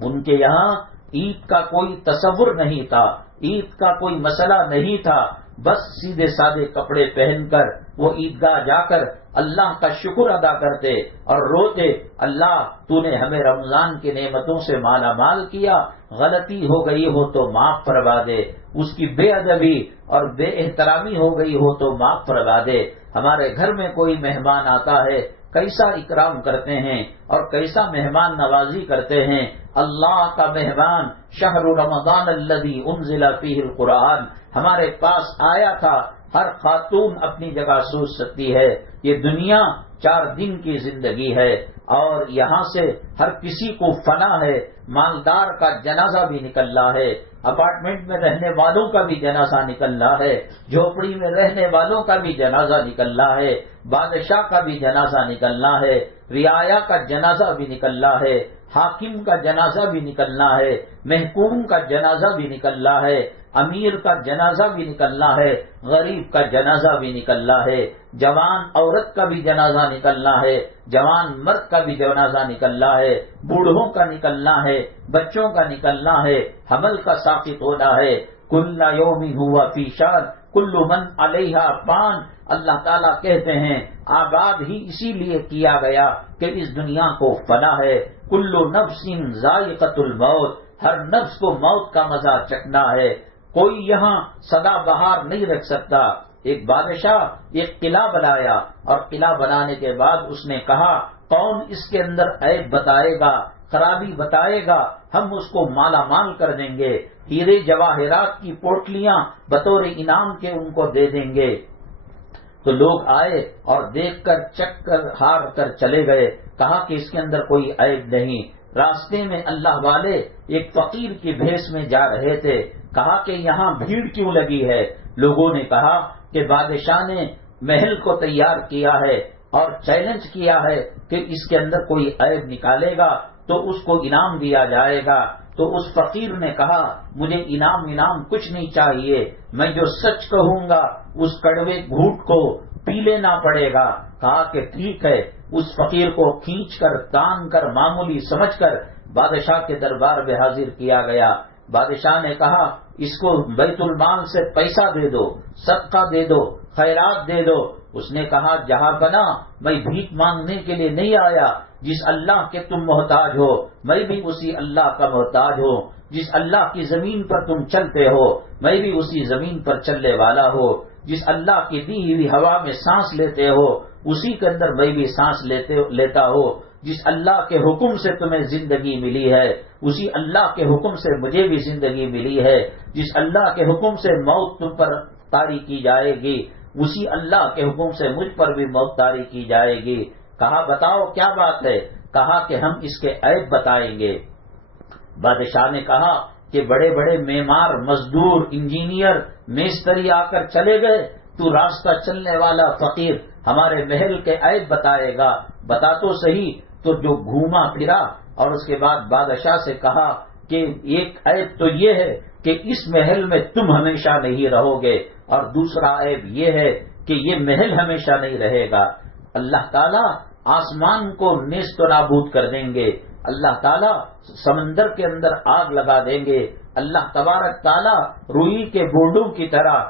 ان کے یہاں عید کا کوئی تصور نہیں تھا، عید کا کوئی مسئلہ نہیں تھا، بس سیدھے سادے کپڑے پہن کر وہ عیدگاہ جا کر اللہ کا شکر ادا کرتے اور روتے، اللہ تو نے ہمیں رمضان کی نعمتوں سے مالا مال کیا، غلطی ہو گئی ہو تو معاف فرما دے، اس کی بے ادبی اور بے احترامی ہو گئی ہو تو معاف فرما دے۔ ہمارے گھر میں کوئی مہمان آتا ہے کیسا اکرام کرتے ہیں اور کیسا مہمان نوازی کرتے ہیں۔ اللہ کا مہمان شہر رمضان الذی انزل فیہ القرآن ہمارے پاس آیا تھا۔ ہر خاتون اپنی جگہ سوچ سکتی ہے، یہ دنیا 4 دن کی زندگی ہے اور یہاں سے ہر کسی کو فنا ہے، مالدار کا جنازہ بھی نکلنا ہے، اپارٹمنٹ میں رہنے والوں کا بھی جنازہ نکلنا ہے، جھوپڑی میں رہنے والوں کا بھی جنازہ نکلنا ہے، بادشاہ کا بھی جنازہ نکلنا ہے، رعایا کا جنازہ بھی نکلنا ہے، حاکم کا جنازہ بھی نکلنا ہے، محکوم کا جنازہ بھی نکلنا ہے، امیر کا جنازہ بھی نکلنا ہے، غریب کا جنازہ بھی نکلنا ہے، جوان عورت کا بھی جنازہ نکلنا ہے، جوان مرد کا بھی جنازہ نکلنا ہے، بوڑھوں کا نکلنا ہے، بچوں کا نکلنا ہے، حمل کا ساقط ہونا ہے۔ کل یوم ہوا فی شان کل من علیہا فان، اللہ تعالیٰ کہتے ہیں آباد ہی اسی لیے کیا گیا کہ اس دنیا کو فنا ہے۔ کل نفس ذائقۃ الموت، ہر نفس کو موت کا مزہ چکھنا ہے، کوئی یہاں سدا بہار نہیں رکھ سکتا۔ ایک بادشاہ ایک قلعہ بنایا اور قلعہ بنانے کے بعد اس نے کہا کون اس کے اندر عیب بتائے گا، خرابی بتائے گا، ہم اس کو مالا مال کر دیں گے، ہیرے جواہرات کی پوٹلیاں بطور انعام کے ان کو دے دیں گے۔ تو لوگ آئے اور دیکھ کر چک کر ہار کر چلے گئے، کہا کہ اس کے اندر کوئی عیب نہیں۔ راستے میں اللہ والے ایک فقیر کی بھیس میں جا رہے تھے، کہا کہ یہاں بھیڑ کیوں لگی ہے؟ لوگوں نے کہا کہ بادشاہ نے محل کو تیار کیا ہے اور چیلنج کیا ہے کہ اس کے اندر کوئی عیب نکالے گا تو اس کو انعام دیا جائے گا۔ تو اس فقیر نے کہا مجھے انعام کچھ نہیں چاہیے، میں جو سچ کہوں گا اس کڑوے گھونٹ کو پی لینا پڑے گا۔ کہا کہ ٹھیک ہے۔ اس فقیر کو کھینچ کر تان کر معمولی سمجھ کر بادشاہ کے دربار میں حاضر کیا گیا۔ بادشاہ نے کہا اس کو بیت المال سے پیسہ دے دو، صدقہ دے دو، خیرات دے دو۔ اس نے کہا جہاں بنا میں بھیک مانگنے کے لیے نہیں آیا، جس اللہ کے تم محتاج ہو میں بھی اسی اللہ کا محتاج ہوں، جس اللہ کی زمین پر تم چلتے ہو میں بھی اسی زمین پر چلنے والا ہوں، جس اللہ کی دی ہوئی ہوا میں سانس لیتے ہو اسی کے اندر میں بھی سانس لیتا ہوں، جس اللہ کے حکم سے تمہیں زندگی ملی ہے اسی اللہ کے حکم سے مجھے بھی زندگی ملی ہے، جس اللہ کے حکم سے موت تم پر طاری کی جائے گی اسی اللہ کے حکم سے مجھ پر بھی موت طاری کی جائے گی۔ کہا بتاؤ کیا بات ہے؟ کہا کہ ہم اس کے عیب بتائیں گے۔ بادشاہ نے کہا کہ بڑے بڑے معمار، مزدور، انجینئر، میستری آ کر چلے گئے، تو راستہ چلنے والا فقیر ہمارے محل کے عیب بتائے گا، بتا تو صحیح۔ تو جو گھوما پھرا اور اس کے بعد بادشاہ سے کہا کہ ایک عیب تو یہ ہے کہ اس محل میں تم ہمیشہ نہیں رہو گے، اور دوسرا عیب یہ ہے کہ یہ محل ہمیشہ نہیں رہے گا۔ اللہ تعالیٰ آسمان کو نیست و نابود کر دیں گے، اللہ تعالیٰ سمندر کے اندر آگ لگا دیں گے، اللہ تبارک تعالیٰ روئی کے بوندوں کی طرح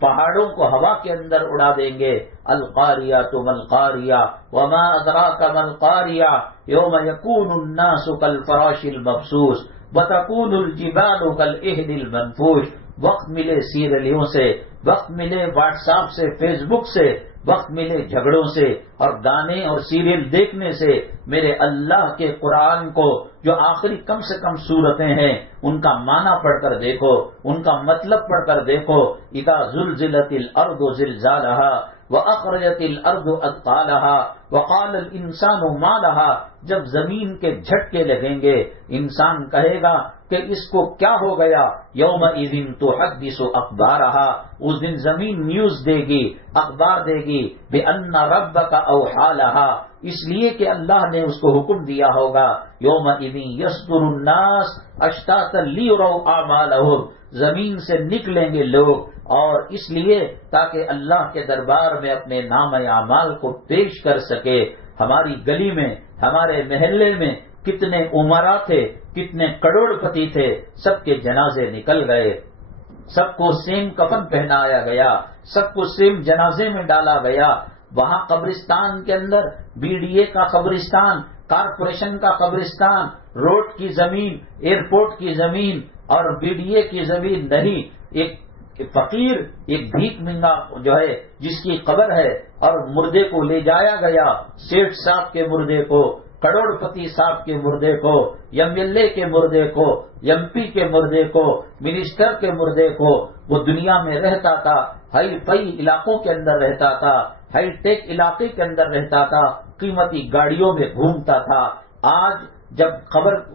پہاڑوں کو ہوا کے اندر اڑا دیں گے۔ القاریۃ ما القاریہ وما ادراک ما القاریہ یوم یکون الناس کالفراش المبثوث وتکون الجبال کالعہن المنفوش۔ وقت ملے سیریلوں سے، وقت ملے واٹس ایپ سے، فیس بک سے، وقت ملے جھگڑوں سے اور گانے اور سیریل دیکھنے سے، میرے اللہ کے قرآن کو جو آخری کم سے کم صورتیں ہیں ان کا معنی پڑھ کر دیکھو، ان کا مطلب پڑھ کر دیکھو۔ اذا زلزلت الارض زلزالها وَأَخْرَجَتِ الْأَرْضُ أَثْقَالَهَا وَقَالَ الْإِنسَانُ مَا لَهَا، جب زمین کے جھٹکے لگیں گے انسان کہے گا کہ اس کو کیا ہو گیا. یومئذ تحدث اخبارها، اس دن زمین نیوز دے گی، اخبار دے گی. بأن ربک اوحی لها، اس لیے کہ اللہ نے اس کو حکم دیا ہوگا. یومئذ یصدر الناس اشتاتا لیروا اعمالهم، زمین سے نکلیں گے لوگ اور اس لیے تاکہ اللہ کے دربار میں اپنے نام اعمال کو پیش کر سکے. ہماری گلی میں، ہمارے محلے میں کتنے عمرا تھے، کتنے کروڑ پتی تھے، سب کے جنازے نکل گئے، سب کو سیم کفن پہنایا گیا، سب کو سیم جنازے میں ڈالا گیا. وہاں قبرستان کے اندر بی ڈی اے کا قبرستان، کارپوریشن کا قبرستان، روڈ کی زمین، ایئرپورٹ کی زمین اور بی ڈی اے کی زمین نہیں. ایک فقیر، ایک بھیک منگا جو ہے جس کی قبر ہے اور مردے کو لے جایا گیا، سیٹھ صاحب کے مردے کو، کروڑ پتی صاحب کے مردے کو، ایم ایل اے کے مردے کو، ایم پی کے مردے کو، منسٹر کے مردے کو. وہ دنیا میں رہتا تھا، ہائی فائی علاقوں کے اندر رہتا تھا، ہائی ٹیک علاقے کے اندر رہتا تھا، قیمتی گاڑیوں میں گھومتا تھا. آج جب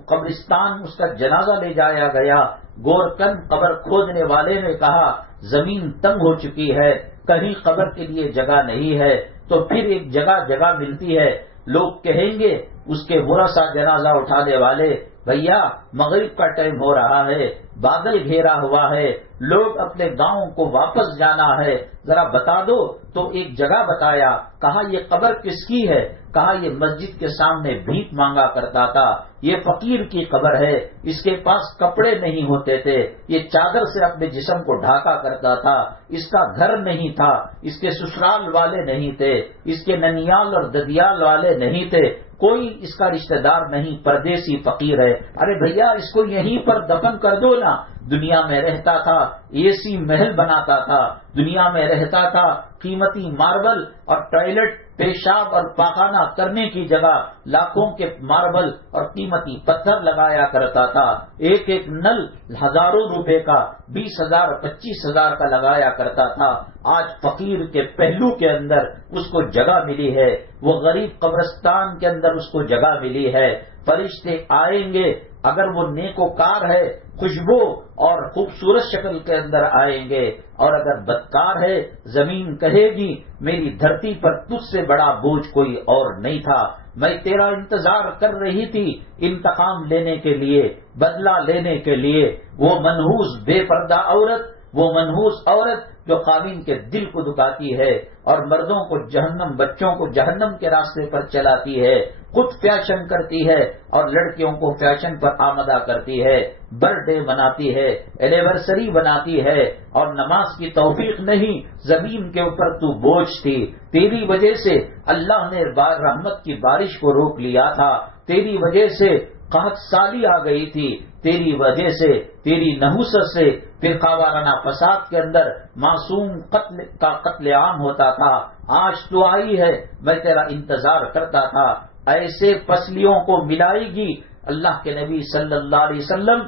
قبرستان اس کا جنازہ لے جایا گیا، گورکن قبر کھودنے والے نے کہا زمین تنگ ہو چکی ہے، کہیں قبر کے لیے جگہ نہیں ہے. تو پھر ایک جگہ ملتی ہے. لوگ کہیں گے اس کے ورثہ جنازہ اٹھانے والے، بھیا مغرب کا ٹائم ہو رہا ہے، بادل گھیرا ہوا ہے، لوگ اپنے گاؤں کو واپس جانا ہے، ذرا بتا دو. تو ایک جگہ بتایا، کہا یہ قبر کس کی ہے؟ کہا یہ مسجد کے سامنے بھیک مانگا کرتا تھا، یہ فقیر کی قبر ہے، اس کے پاس کپڑے نہیں ہوتے تھے، یہ چادر سے اپنے جسم کو ڈھاکا کرتا تھا، اس کا گھر نہیں تھا، اس کے سسرال والے نہیں تھے، اس کے ننیال اور ددیال والے نہیں تھے، کوئی اس کا رشتہ دار نہیں، پردیسی فقیر ہے. ارے بھیا اس کو یہیں پر دفن کر دو نا. دنیا میں رہتا تھا، اے سی محل بناتا تھا، دنیا میں رہتا تھا، قیمتی ماربل اور ٹوائلٹ، پیشاب اور پاخانہ کرنے کی جگہ لاکھوں کے ماربل اور قیمتی پتھر لگایا کرتا تھا. ایک ایک نل ہزاروں روپے کا، 20,000 25,000 کا لگایا کرتا تھا. آج فقیر کے پہلو کے اندر اس کو جگہ ملی ہے، وہ غریب قبرستان کے اندر اس کو جگہ ملی ہے. فرشتے آئیں گے، اگر وہ نیکوکار ہے خوشبو اور خوبصورت شکل کے اندر آئیں گے، اور اگر بدکار ہے زمین کہے گی میری دھرتی پر تجھ سے بڑا بوجھ کوئی اور نہیں تھا، میں تیرا انتظار کر رہی تھی انتقام لینے کے لیے، بدلہ لینے کے لیے. وہ منحوس بے پردہ عورت، وہ منحوس عورت جو خاوند کے دل کو دکھاتی ہے اور مردوں کو جہنم، بچوں کو جہنم کے راستے پر چلاتی ہے، خود فیشن کرتی ہے اور لڑکیوں کو فیشن پر آمدہ کرتی ہے، برتھ ڈے مناتی ہے، اینیورسری بناتی ہے، اور نماز کی توفیق نہیں. زمین کے اوپر تو بوجھ تھی، تیری وجہ سے اللہ نے رحمت کی بارش کو روک لیا تھا، تیری وجہ سے قحط سالی آ گئی تھی، تیری وجہ سے، تیری نحوست سے فرقہ وارانہ فساد کے اندر معصوم قتل عام ہوتا تھا. آج تو آئی ہے، میں تیرا انتظار کرتا تھا. ایسے پسلیوں کو ملائے گی. اللہ کے نبی صلی اللہ علیہ وسلم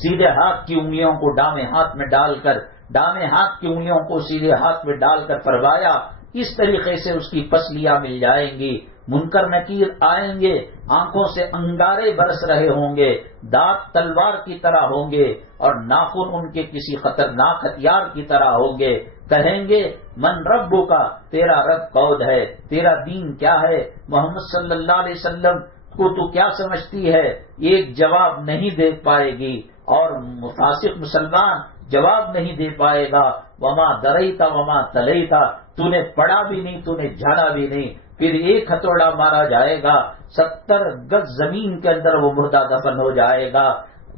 سیدھے ہاتھ کی انگلیوں کو ڈامے ہاتھ میں ڈال کر، ڈامے ہاتھ کی انگلیوں کو سیدھے ہاتھ میں ڈال کر فرمایا اس طریقے سے اس کی پسلیاں مل جائیں گی. منکر نکیر آئیں گے، آنکھوں سے انگارے برس رہے ہوں گے، دانت تلوار کی طرح ہوں گے اور ناخن ان کے کسی خطرناک ہتھیار کی طرح ہوں گے. کہیں گے من ربو کا، تیرا رب کون ہے، تیرا دین کیا ہے، محمد صلی اللہ علیہ وسلم کو تو کیا سمجھتی ہے. ایک جواب نہیں دے پائے گی اور فاسق مسلمان جواب نہیں دے پائے گا. وما دریتا وما تلیتا، تو نے پڑھا بھی نہیں، تو نے جانا بھی نہیں. پھر ایک ہتھوڑا مارا جائے گا، 70 گز زمین کے اندر وہ مردہ دفن ہو جائے گا.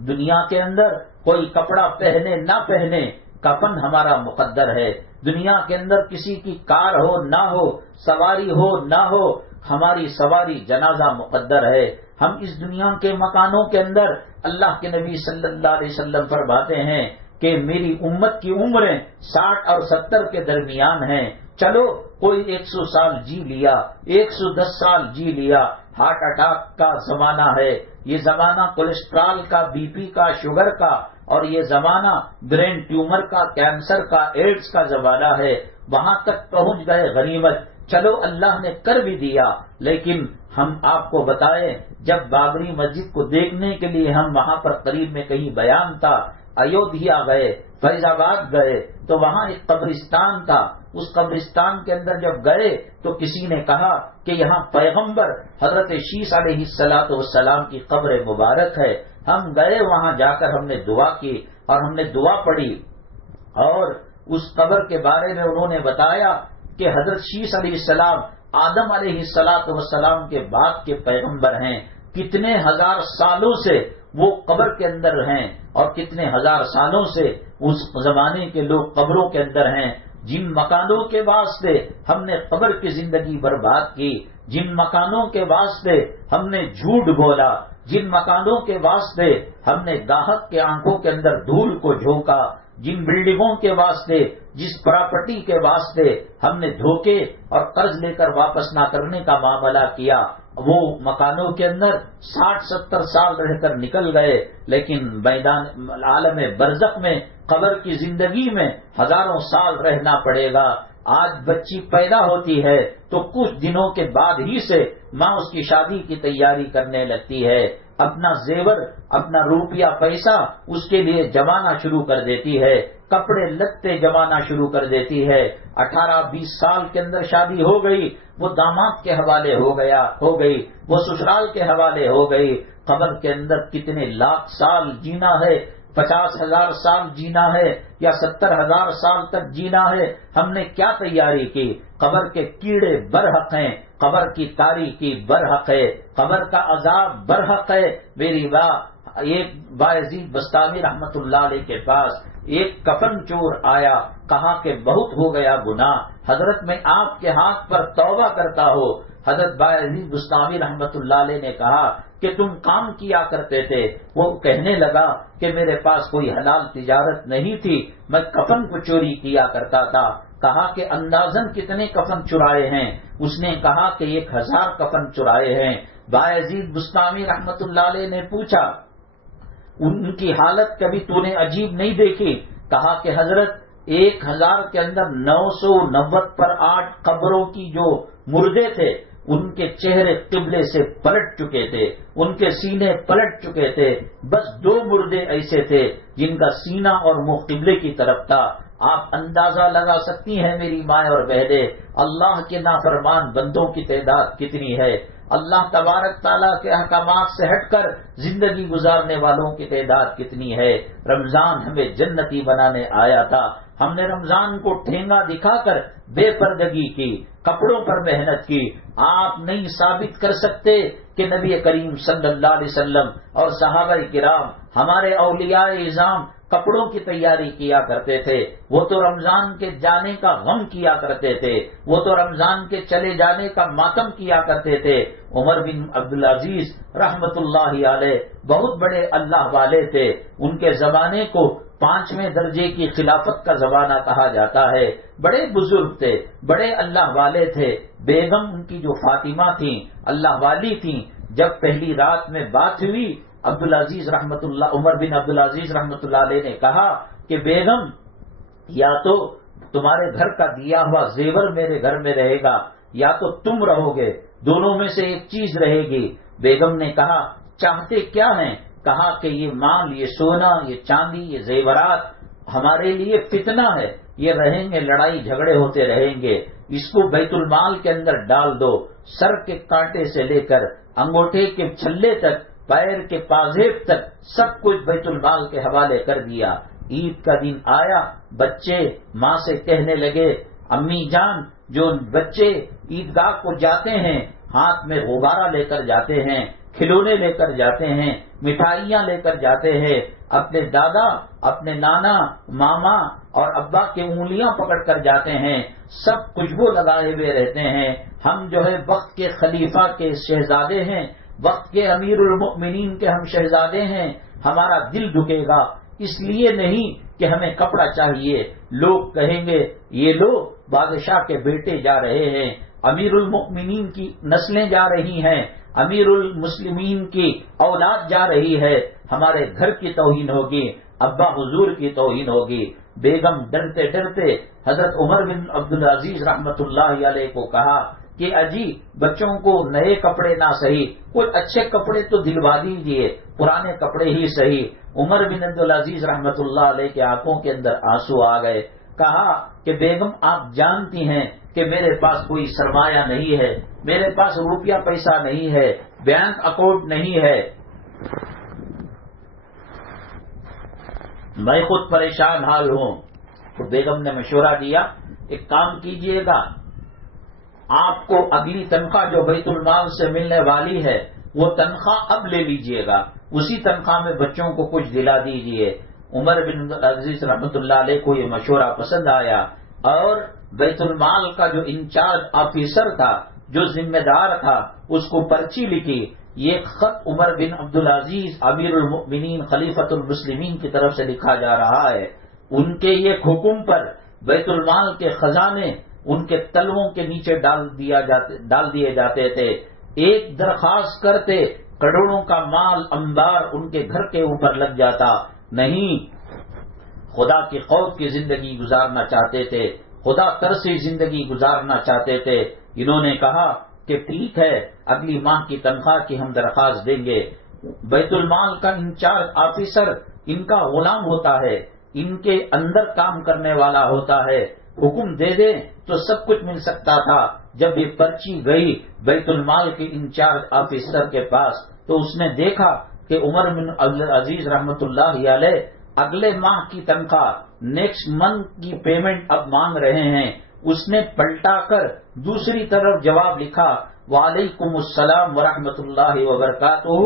دنیا کے اندر کوئی کپڑا پہنے نہ پہنے، کفن ہمارا مقدر ہے. دنیا کے اندر کسی کی کار ہو نہ ہو، سواری ہو نہ ہو، ہماری سواری جنازہ مقدر ہے. ہم اس دنیا کے مکانوں کے اندر اللہ کے نبی صلی اللہ علیہ وسلم فرماتے ہیں کہ میری امت کی عمریں 60 اور 70 کے درمیان ہیں. چلو کوئی 100 سال جی لیا، 110 سال جی لیا، ہارٹ اٹیک کا زمانہ ہے، یہ زمانہ کولیسٹرول کا، بی پی کا، شوگر کا، اور یہ زمانہ برین ٹیومر کا، کینسر کا، ایڈز کا زمانہ ہے، وہاں تک پہنچ گئے، غنیمت، چلو اللہ نے کر بھی دیا۔ لیکن ہم آپ کو بتائیں، جب بابری مسجد کو دیکھنے کے لیے ہم وہاں پر قریب میں کہیں بیان تھا، ایودھیا گئے، فیض آباد گئے، تو وہاں ایک قبرستان تھا، اس قبرستان کے اندر جب گئے تو کسی نے کہا کہ یہاں پیغمبر حضرت شیس علیہ السلام کی قبر مبارک ہے۔ ہم گئے، وہاں جا کر ہم نے دعا کی اور ہم نے دعا پڑھی، اور اس قبر کے بارے میں انہوں نے بتایا کہ حضرت شیس علیہ السلام آدم علیہ السلام کے بعد کے پیغمبر ہیں، کتنے ہزار سالوں سے وہ قبر کے اندر ہیں اور کتنے ہزار سالوں سے اس زمانے کے لوگ قبروں کے اندر ہیں۔ جن مکانوں کے واسطے ہم نے قبر کی زندگی برباد کی، جن مکانوں کے واسطے ہم نے جھوٹ بولا، جن مکانوں کے واسطے ہم نے گاہک کے آنکھوں کے اندر دھول کو جھونکا، جن بلڈنگوں کے واسطے، جس پراپرٹی کے واسطے ہم نے دھوکے اور قرض لے کر واپس نہ کرنے کا معاملہ کیا، وہ مکانوں کے اندر 60-70 سال رہ کر نکل گئے، لیکن میدان عالم برزخ میں قبر کی زندگی میں ہزاروں سال رہنا پڑے گا۔ آج بچی پیدا ہوتی ہے تو کچھ دنوں کے بعد ہی سے ماں اس کی شادی کی تیاری کرنے لگتی ہے، اپنا زیور، اپنا روپیہ پیسہ اس کے لیے جمانا شروع کر دیتی ہے، کپڑے لتے جمانا شروع کر دیتی ہے۔ 18-20 سال کے اندر شادی ہو گئی، وہ داماد کے حوالے ہو گئی، وہ سسرال کے حوالے ہو گئی۔ قبر کے اندر کتنے لاکھ سال جینا ہے، 50,000 سال جینا ہے یا 70,000 سال تک جینا ہے، ہم نے کیا تیاری کی؟ قبر کے کیڑے برحق ہیں، قبر کی تاریکی برحق ہے، قبر کا عذاب برحق ہے۔ میری ایک بایزید بستامی رحمت اللہ علیہ کے پاس ایک کفن چور آیا، کہا کہ بہت ہو گیا گناہ، حضرت میں آپ کے ہاتھ پر توبہ کرتا ہو۔ حضرت بایزید بستامی رحمت اللہ علیہ نے کہا کہ تم کام کیا کرتے تھے؟ وہ کہنے لگا کہ میرے پاس کوئی حلال تجارت نہیں تھی، میں کفن کو چوری کیا کرتا تھا۔ کہا کہ اندازاً کتنے کفن چرائے ہیں؟ اس نے کہا کہ 1000 کفن چرائے ہیں۔ بایزید بستامی رحمت اللہ علیہ نے پوچھا ان کی حالت کبھی تو نے عجیب نہیں دیکھی؟ کہا کہ حضرت 1000 کے اندر 990 پر 8 قبروں کی جو مردے تھے ان کے چہرے قبلے سے پلٹ چکے تھے، ان کے سینے پلٹ چکے تھے، بس 2 مردے ایسے تھے جن کا سینہ اور منہ قبلے کی طرف تھا۔ آپ اندازہ لگا سکتی ہیں میری مائیں اور بہنیں، اللہ کے نافرمان بندوں کی تعداد کتنی ہے، اللہ تبارک تعالیٰ کے احکامات سے ہٹ کر زندگی گزارنے والوں کی تعداد کتنی ہے۔ رمضان ہمیں جنتی بنانے آیا تھا، ہم نے رمضان کو ٹھینگا دکھا کر بے پردگی کی، کپڑوں پر محنت کی۔ آپ نہیں ثابت کر سکتے کہ نبی کریم صلی اللہ علیہ وسلم اور صحابہ کرام، ہمارے اولیاء اعظام کپڑوں کی تیاری کیا کرتے تھے، وہ تو رمضان کے جانے کا غم کیا کرتے تھے، وہ تو رمضان کے چلے جانے کا ماتم کیا کرتے تھے۔ عمر بن عبدالعزیز رحمت اللہ علیہ بہت بڑے اللہ والے تھے، ان کے زمانے کو 5ویں درجے کی خلافت کا زمانہ کہا جاتا ہے، بڑے بزرگ تھے، بڑے اللہ والے تھے۔ بیگم ان کی جو فاطمہ تھیں اللہ والی تھیں، جب پہلی رات میں بات ہوئی، عمر بن عبدالعزیز رحمت اللہ علیہ نے کہا کہ بیگم یا تو تمہارے گھر کا دیا ہوا زیور میرے گھر میں رہے گا یا تو تم رہو گے، دونوں میں سے ایک چیز رہے گی۔ بیگم نے کہا چاہتے کیا ہیں؟ کہا کہ یہ مال، یہ سونا، یہ چاندی، یہ زیورات ہمارے لیے فتنہ ہے، یہ رہیں گے، لڑائی جھگڑے ہوتے رہیں گے، اس کو بیت المال کے اندر ڈال دو۔ سر کے کانٹے سے لے کر انگوٹھے کے چھلے تک، پیر کے پازیب تک سب کچھ بیت المال کے حوالے کر دیا۔ عید کا دن آیا، بچے ماں سے کہنے لگے امی جان، جو بچے عیدگاہ کو جاتے ہیں ہاتھ میں غبارہ لے کر جاتے ہیں، کھلونے لے کر جاتے ہیں، مٹھائیاں لے کر جاتے ہیں، اپنے دادا، اپنے نانا، ماما اور ابا کی انگلیاں پکڑ کر جاتے ہیں، سب خوشبو لگائے ہوئے رہتے ہیں، ہم جو ہے وقت کے خلیفہ کے شہزادے ہیں، وقت کے امیر المؤمنین کے ہم شہزادے ہیں، ہمارا دل دکھے گا، اس لیے نہیں کہ ہمیں کپڑا چاہیے، لوگ کہیں گے یہ لوگ بادشاہ کے بیٹے جا رہے ہیں، امیر المؤمنین کی نسلیں جا رہی ہیں، امیر المسلمین کی اولاد جا رہی ہے، ہمارے گھر کی توہین ہوگی، ابا حضور کی توہین ہوگی۔ بیگم ڈرتے ڈرتے حضرت عمر بن عبدالعزیز رحمت اللہ علیہ کو کہا کہ اجی بچوں کو نئے کپڑے نہ صحیح، کچھ اچھے کپڑے تو دلوا دیجیے، پرانے کپڑے ہی صحیح۔ عمر بن عبدالعزیز رحمت اللہ علیہ کے آنکھوں کے اندر آنسو آ گئے۔ کہا کہ بیگم آپ جانتی ہیں کہ میرے پاس کوئی سرمایہ نہیں ہے، میرے پاس روپیہ پیسہ نہیں ہے، بینک اکاؤنٹ نہیں ہے، میں خود پریشان حال ہوں۔ تو بیگم نے مشورہ دیا، ایک کام کیجئے گا، آپ کو اگلی تنخواہ جو بیت المال سے ملنے والی ہے وہ تنخواہ اب لے لیجئے گا، اسی تنخواہ میں بچوں کو کچھ دلا دیجئے۔ عمر بن عزیز رحمت اللہ علیہ کو یہ مشورہ پسند آیا، اور بیت المال کا جو انچارج آفیسر تھا، جو ذمہ دار تھا، اس کو پرچی لکھی۔ یہ خط عمر بن عبدالعزیز امیر المؤمنین خلیفۃ المسلمین کی طرف سے لکھا جا رہا ہے۔ ان کے یہ حکم پر بیت المال کے خزانے ان کے تلووں کے نیچے ڈال دیے جاتے تھے۔ ایک درخواست کرتے کروڑوں کا مال انبار ان کے گھر کے اوپر لگ جاتا۔ نہیں، خدا کی خوف کی زندگی گزارنا چاہتے تھے، خدا ترسی زندگی گزارنا چاہتے تھے۔ انہوں نے کہا کہ ٹھیک ہے، اگلی ماہ کی تنخواہ کی ہم درخواست دیں گے۔ بیت المال کا انچارج آفیسر ان کا غلام ہوتا ہے، ان کے اندر کام کرنے والا ہوتا ہے، حکم دے دیں تو سب کچھ مل سکتا تھا۔ جب یہ پرچی گئی بیت المال کے انچارج آفیسر کے پاس تو اس نے دیکھا کہ عمر بن عبدالعزیز رحمت اللہ علیہ اگلے ماہ کی تنخواہ، نیکسٹ منتھ کی پیمنٹ اب مانگ رہے ہیں۔ اس نے پلٹا کر دوسری طرف جواب لکھا، وعلیکم السلام ورحمۃ اللہ وبرکاتہ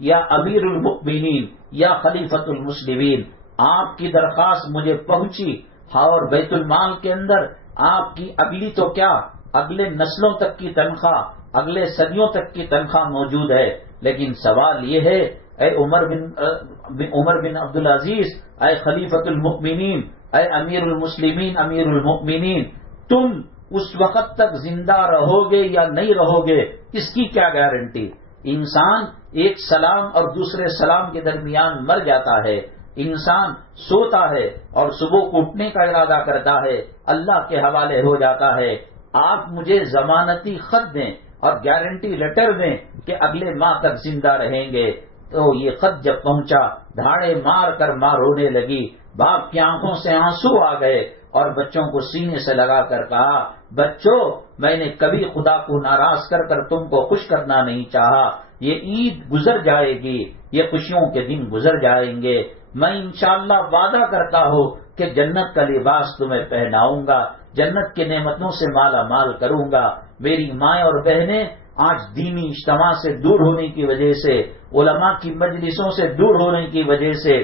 یا امیر المؤمنین یا خلیفۃ المسلمین، آپ کی درخواست مجھے پہنچی اور بیت المال کے اندر آپ کی اگلی تو کیا اگلے نسلوں تک کی تنخواہ، اگلے صدیوں تک کی تنخواہ موجود ہے، لیکن سوال یہ ہے اے عمر بن عبدالعزیز، اے خلیفۃ المؤمنین، اے امیر المسلمین، امیر المؤمنین، تم اس وقت تک زندہ رہو گے یا نہیں رہو گے، اس کی کیا گارنٹی؟ انسان ایک سلام اور دوسرے سلام کے درمیان مر جاتا ہے، انسان سوتا ہے اور صبح کو اٹھنے کا ارادہ کرتا ہے، اللہ کے حوالے ہو جاتا ہے۔ آپ مجھے ضمانتی خط دیں اور گارنٹی لیٹر دیں کہ اگلے ماہ تک زندہ رہیں گے۔ تو یہ خط جب پہنچا، دھاڑے مار کر ماں رونے لگی، باپ کی آنکھوں سے آنسو آ گئے اور بچوں کو سینے سے لگا کر کہا، بچوں میں نے کبھی خدا کو ناراض کر کر تم کو خوش کرنا نہیں چاہا، یہ عید گزر جائے گی، یہ خوشیوں کے دن گزر جائیں گے، میں انشاءاللہ وعدہ کرتا ہوں کہ جنت کا لباس تمہیں پہناؤں گا، جنت کے نعمتوں سے مالا مال کروں گا۔ میری مائیں اور بہنیں آج دینی اجتماع سے دور ہونے کی وجہ سے، علماء کی مجلسوں سے دور ہونے کی وجہ سے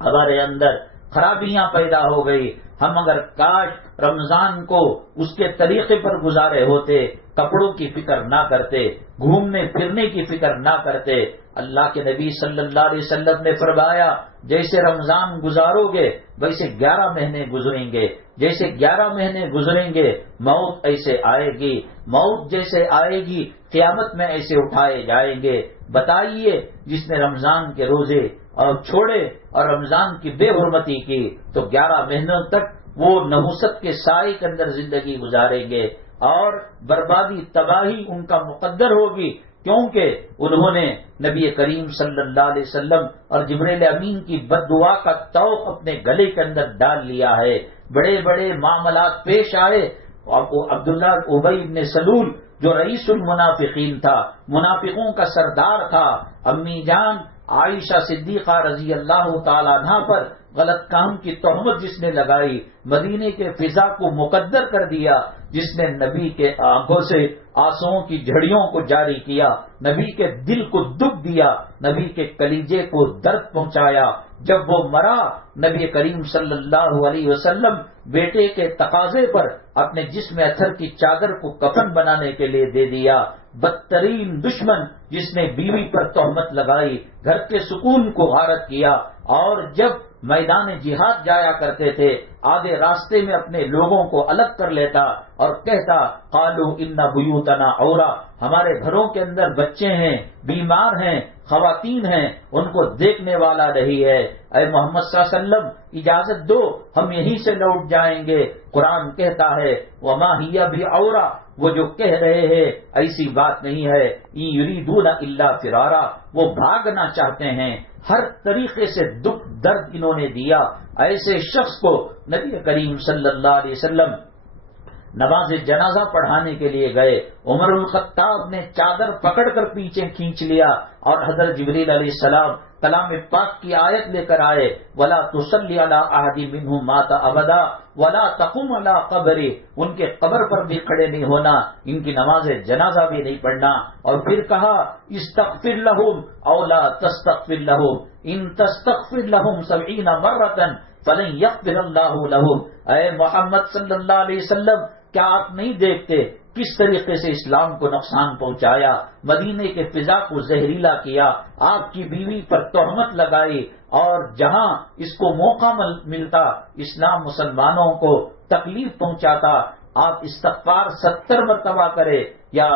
ہمارے اندر خرابیاں پیدا ہو گئی۔ ہم اگر کاش رمضان کو اس کے طریقے پر گزارے ہوتے، کپڑوں کی فکر نہ کرتے، گھومنے پھرنے کی فکر نہ کرتے۔ اللہ کے نبی صلی اللہ علیہ وسلم نے فرمایا، جیسے رمضان گزارو گے ویسے 11 مہینے گزریں گے، جیسے 11 مہینے گزریں گے موت ایسے آئے گی، موت جیسے آئے گی قیامت میں ایسے اٹھائے جائیں گے۔ بتائیے جس نے رمضان کے روزے اور چھوڑے اور رمضان کی بے حرمتی کی تو 11 مہینوں تک وہ نحوست کے سائے کے اندر زندگی گزاریں گے اور بربادی تباہی ان کا مقدر ہوگی، کیونکہ انہوں نے نبی کریم صلی اللہ علیہ وسلم اور جبریل امین کی بد دعا کا توق اپنے گلے کے اندر ڈال لیا ہے۔ بڑے بڑے معاملات پیش آئے، عبداللہ ابی بن سلول جو رئیس المنافقین تھا، منافقوں کا سردار تھا، امی جان عائشہ صدیقہ رضی اللہ تعالی عنہ پر غلط کام کی تہمت جس نے لگائی، مدینے کے فضا کو مقدر کر دیا، جس نے نبی کے آنکھوں سے آنسوؤں کی جھڑیوں کو جاری کیا، نبی کے دل کو دکھ دیا، نبی کے کلیجے کو درد پہنچایا۔ جب وہ مرا، نبی کریم صلی اللہ علیہ وسلم بیٹے کے تقاضے پر اپنے جسم اتھر کی چادر کو کفن بنانے کے لیے دے دیا۔ بدترین دشمن جس نے بیوی پر تہمت لگائی، گھر کے سکون کو غارت کیا، اور جب میدان جہاد جایا کرتے تھے، آدھے راستے میں اپنے لوگوں کو الگ کر لیتا اور کہتا قالوا ان بیوتنا عورا، ہمارے گھروں کے اندر بچے ہیں، بیمار ہیں، خواتین ہیں، ان کو دیکھنے والا نہیں ہے، اے محمد صلی اللہ علیہ وسلم اجازت دو، ہم یہیں سے لوٹ جائیں گے۔ قرآن کہتا ہے وما ہی بعورا، وہ جو کہہ رہے ہیں ایسی بات نہیں ہے، ان یریدون الا فرارا، وہ بھاگنا چاہتے ہیں، ہر طریقے سے دکھ درد انہوں نے دیا۔ ایسے شخص کو نبی کریم صلی اللہ علیہ وسلم نماز جنازہ پڑھانے کے لیے گئے، عمر الخطاب نے چادر پکڑ کر پیچھے کھینچ لیا اور حضرت جبریل علیہ السلام کلام پاک کی آیت لے کر آئے، ولا تصلی علی احد منهم مات ابدا ولا تقم علی قبره، ان کے قبر پر بھی کھڑے نہیں ہونا، ان کی نماز جنازہ بھی نہیں پڑھنا۔ اور پھر کہا استغفر لهم او لا تستغفر لهم ان تستغفر لهم 70 مرة فلن يغفر الله لهم، اے محمد صلی اللہ علیہ وسلم کیا آپ نہیں دیکھتے کس طریقے سے اسلام کو نقصان پہنچایا، مدینے کے فضا کو زہریلا کیا، آپ کی بیوی پر تہمت لگائی، اور جہاں اس کو موقع ملتا اسلام مسلمانوں کو تکلیف پہنچاتا۔ آپ استغفار 70 مرتبہ کرے یا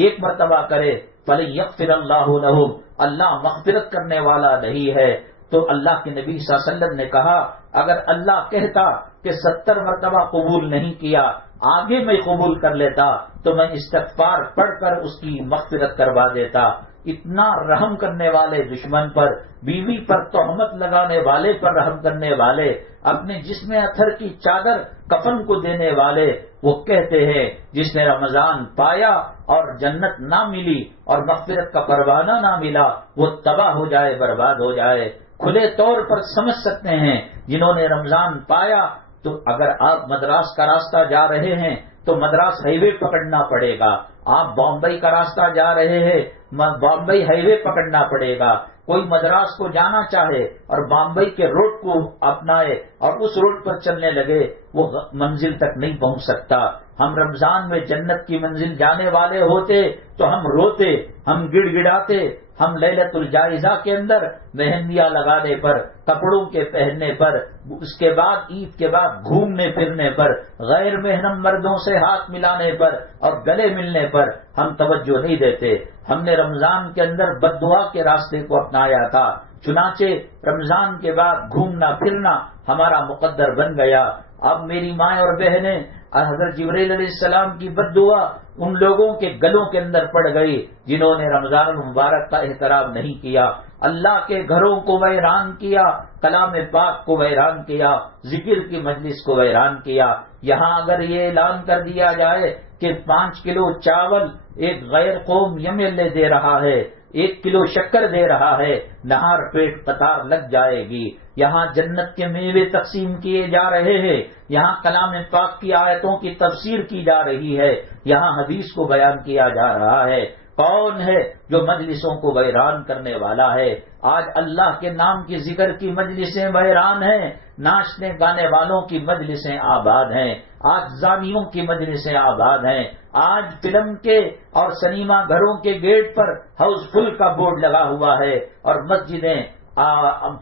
1 مرتبہ کرے، فلن یغفر اللہ لہم، اللہ مغفرت کرنے والا نہیں ہے۔ تو اللہ کے نبی صلی اللہ علیہ وسلم نے کہا اگر اللہ کہتا کہ 70 مرتبہ قبول نہیں کیا، آگے میں قبول کر لیتا تو میں استغفار پڑھ کر اس کی مغفرت کروا دیتا۔ اتنا رحم کرنے والے دشمن پر، بیوی پر تہمت لگانے والے پر رحم کرنے والے، اپنے جسم اتھر کی چادر کفن کو دینے والے، وہ کہتے ہیں جس نے رمضان پایا اور جنت نہ ملی اور مغفرت کا پروانہ نہ ملا، وہ تباہ ہو جائے، برباد ہو جائے۔ کھلے طور پر سمجھ سکتے ہیں جنہوں نے رمضان پایا، تو اگر آپ مدراس کا راستہ جا رہے ہیں تو مدراس ہائی وے پکڑنا پڑے گا، آپ بامبئی کا راستہ جا رہے ہیں بامبئی ہائی وے پکڑنا پڑے گا۔ کوئی مدراس کو جانا چاہے اور بامبئی کے روڈ کو اپنائے اور اس روڈ پر چلنے لگے، وہ منزل تک نہیں پہنچ سکتا۔ ہم رمضان میں جنت کی منزل جانے والے ہوتے تو ہم روتے، ہم گڑ گڑاتے، ہم لیلۃ الجائزہ کے اندر مہندیاں لگانے پر، کپڑوں کے پہننے پر، اس کے بعد عید کے بعد گھومنے پھرنے پر، غیر محرم مردوں سے ہاتھ ملانے پر اور گلے ملنے پر ہم توجہ نہیں دیتے۔ ہم نے رمضان کے اندر بد دعا کے راستے کو اپنایا تھا، چنانچہ رمضان کے بعد گھومنا پھرنا ہمارا مقدر بن گیا۔ اب میری مائیں اور بہنیں، حضرت جبریل علیہ السلام کی بد دعا ان لوگوں کے گلوں کے اندر پڑ گئی جنہوں نے رمضان المبارک کا احترام نہیں کیا، اللہ کے گھروں کو ویران کیا، کلام پاک کو ویران کیا، ذکر کی مجلس کو ویران کیا۔ یہاں اگر یہ اعلان کر دیا جائے کہ 5 کلو چاول ایک غیر قوم MLA دے رہا ہے، 1 کلو شکر دے رہا ہے، نہار پیٹ قطار لگ جائے گی۔ یہاں جنت کے میوے تقسیم کیے جا رہے ہیں، یہاں کلام پاک کی آیتوں کی تفسیر کی جا رہی ہے، یہاں حدیث کو بیان کیا جا رہا ہے۔ کون ہے جو مجلسوں کو ویران کرنے والا ہے؟ آج اللہ کے نام کی ذکر کی مجلسیں ویران ہیں، ناچنے گانے والوں کی مجلسیں آباد ہیں، آج زانیوں کی مجلسیں آباد ہیں، آج فلم کے اور سنیما گھروں کے گیٹ پر ہاؤس فل کا بورڈ لگا ہوا ہے، اور مسجدیں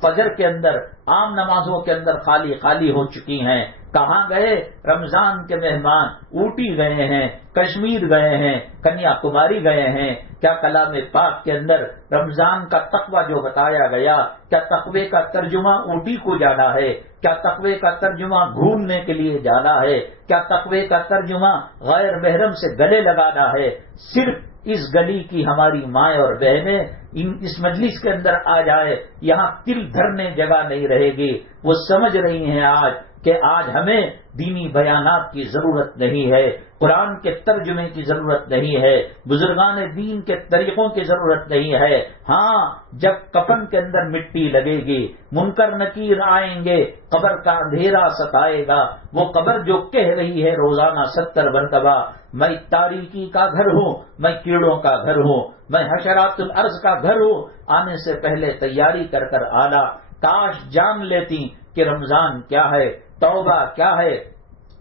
فجر کے اندر عام نمازوں کے اندر خالی خالی ہو چکی ہیں۔ کہاں گئے رمضان کے مہمان؟ اوٹی گئے ہیں، کشمیر گئے ہیں، کنیا کماری گئے ہیں۔ کیا کلام پاک کے اندر رمضان کا تقوی جو بتایا گیا، کیا تقوی کا ترجمہ اوٹی کو جانا ہے؟ کیا تقوی کا ترجمہ گھومنے کے لیے جانا ہے؟ کیا تقوی کا ترجمہ غیر محرم سے گلے لگانا ہے؟ صرف اس گلی کی ہماری مائیں اور بہنیں اس مجلس کے اندر آ جائے، یہاں تل دھرنے جگہ نہیں رہے گی۔ وہ سمجھ رہی ہیں آج کہ آج ہمیں دینی بیانات کی ضرورت نہیں ہے، قرآن کے ترجمے کی ضرورت نہیں ہے، بزرگان دین کے طریقوں کی ضرورت نہیں ہے۔ ہاں، جب کفن کے اندر مٹی لگے گی، منکر نکیر آئیں گے، قبر کا اندھیرا ستائے گا، وہ قبر جو کہہ رہی ہے روزانہ 70 مرتبہ میں تاریکی کا گھر ہوں، میں کیڑوں کا گھر ہوں، میں حشرات الارض کا گھر ہوں، آنے سے پہلے تیاری کر کر آنا۔ کاش جان لیتی کہ رمضان کیا ہے، توبہ کیا ہے،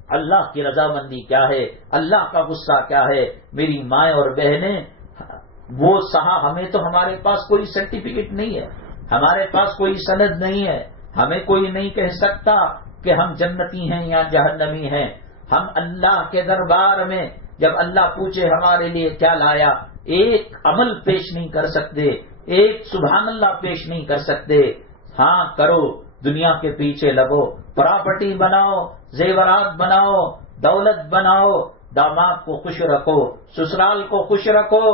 اللہ کی رضامندی کیا ہے، اللہ کا غصہ کیا ہے۔ میری مائیں اور بہنیں، وہ ہمیں تو ہمارے پاس کوئی سرٹیفکیٹ نہیں ہے، ہمارے پاس کوئی سند نہیں ہے، ہمیں کوئی نہیں کہہ سکتا کہ ہم جنتی ہیں یا جہنمی ہیں. ہم اللہ کے دربار میں جب اللہ پوچھے ہمارے لیے کیا لایا، ایک عمل پیش نہیں کر سکتے، ایک سبحان اللہ پیش نہیں کر سکتے. ہاں کرو، دنیا کے پیچھے لگو، پراپرٹی بناؤ، زیورات بناؤ، دولت بناؤ، داماد کو خوش رکھو، سسرال کو خوش رکھو.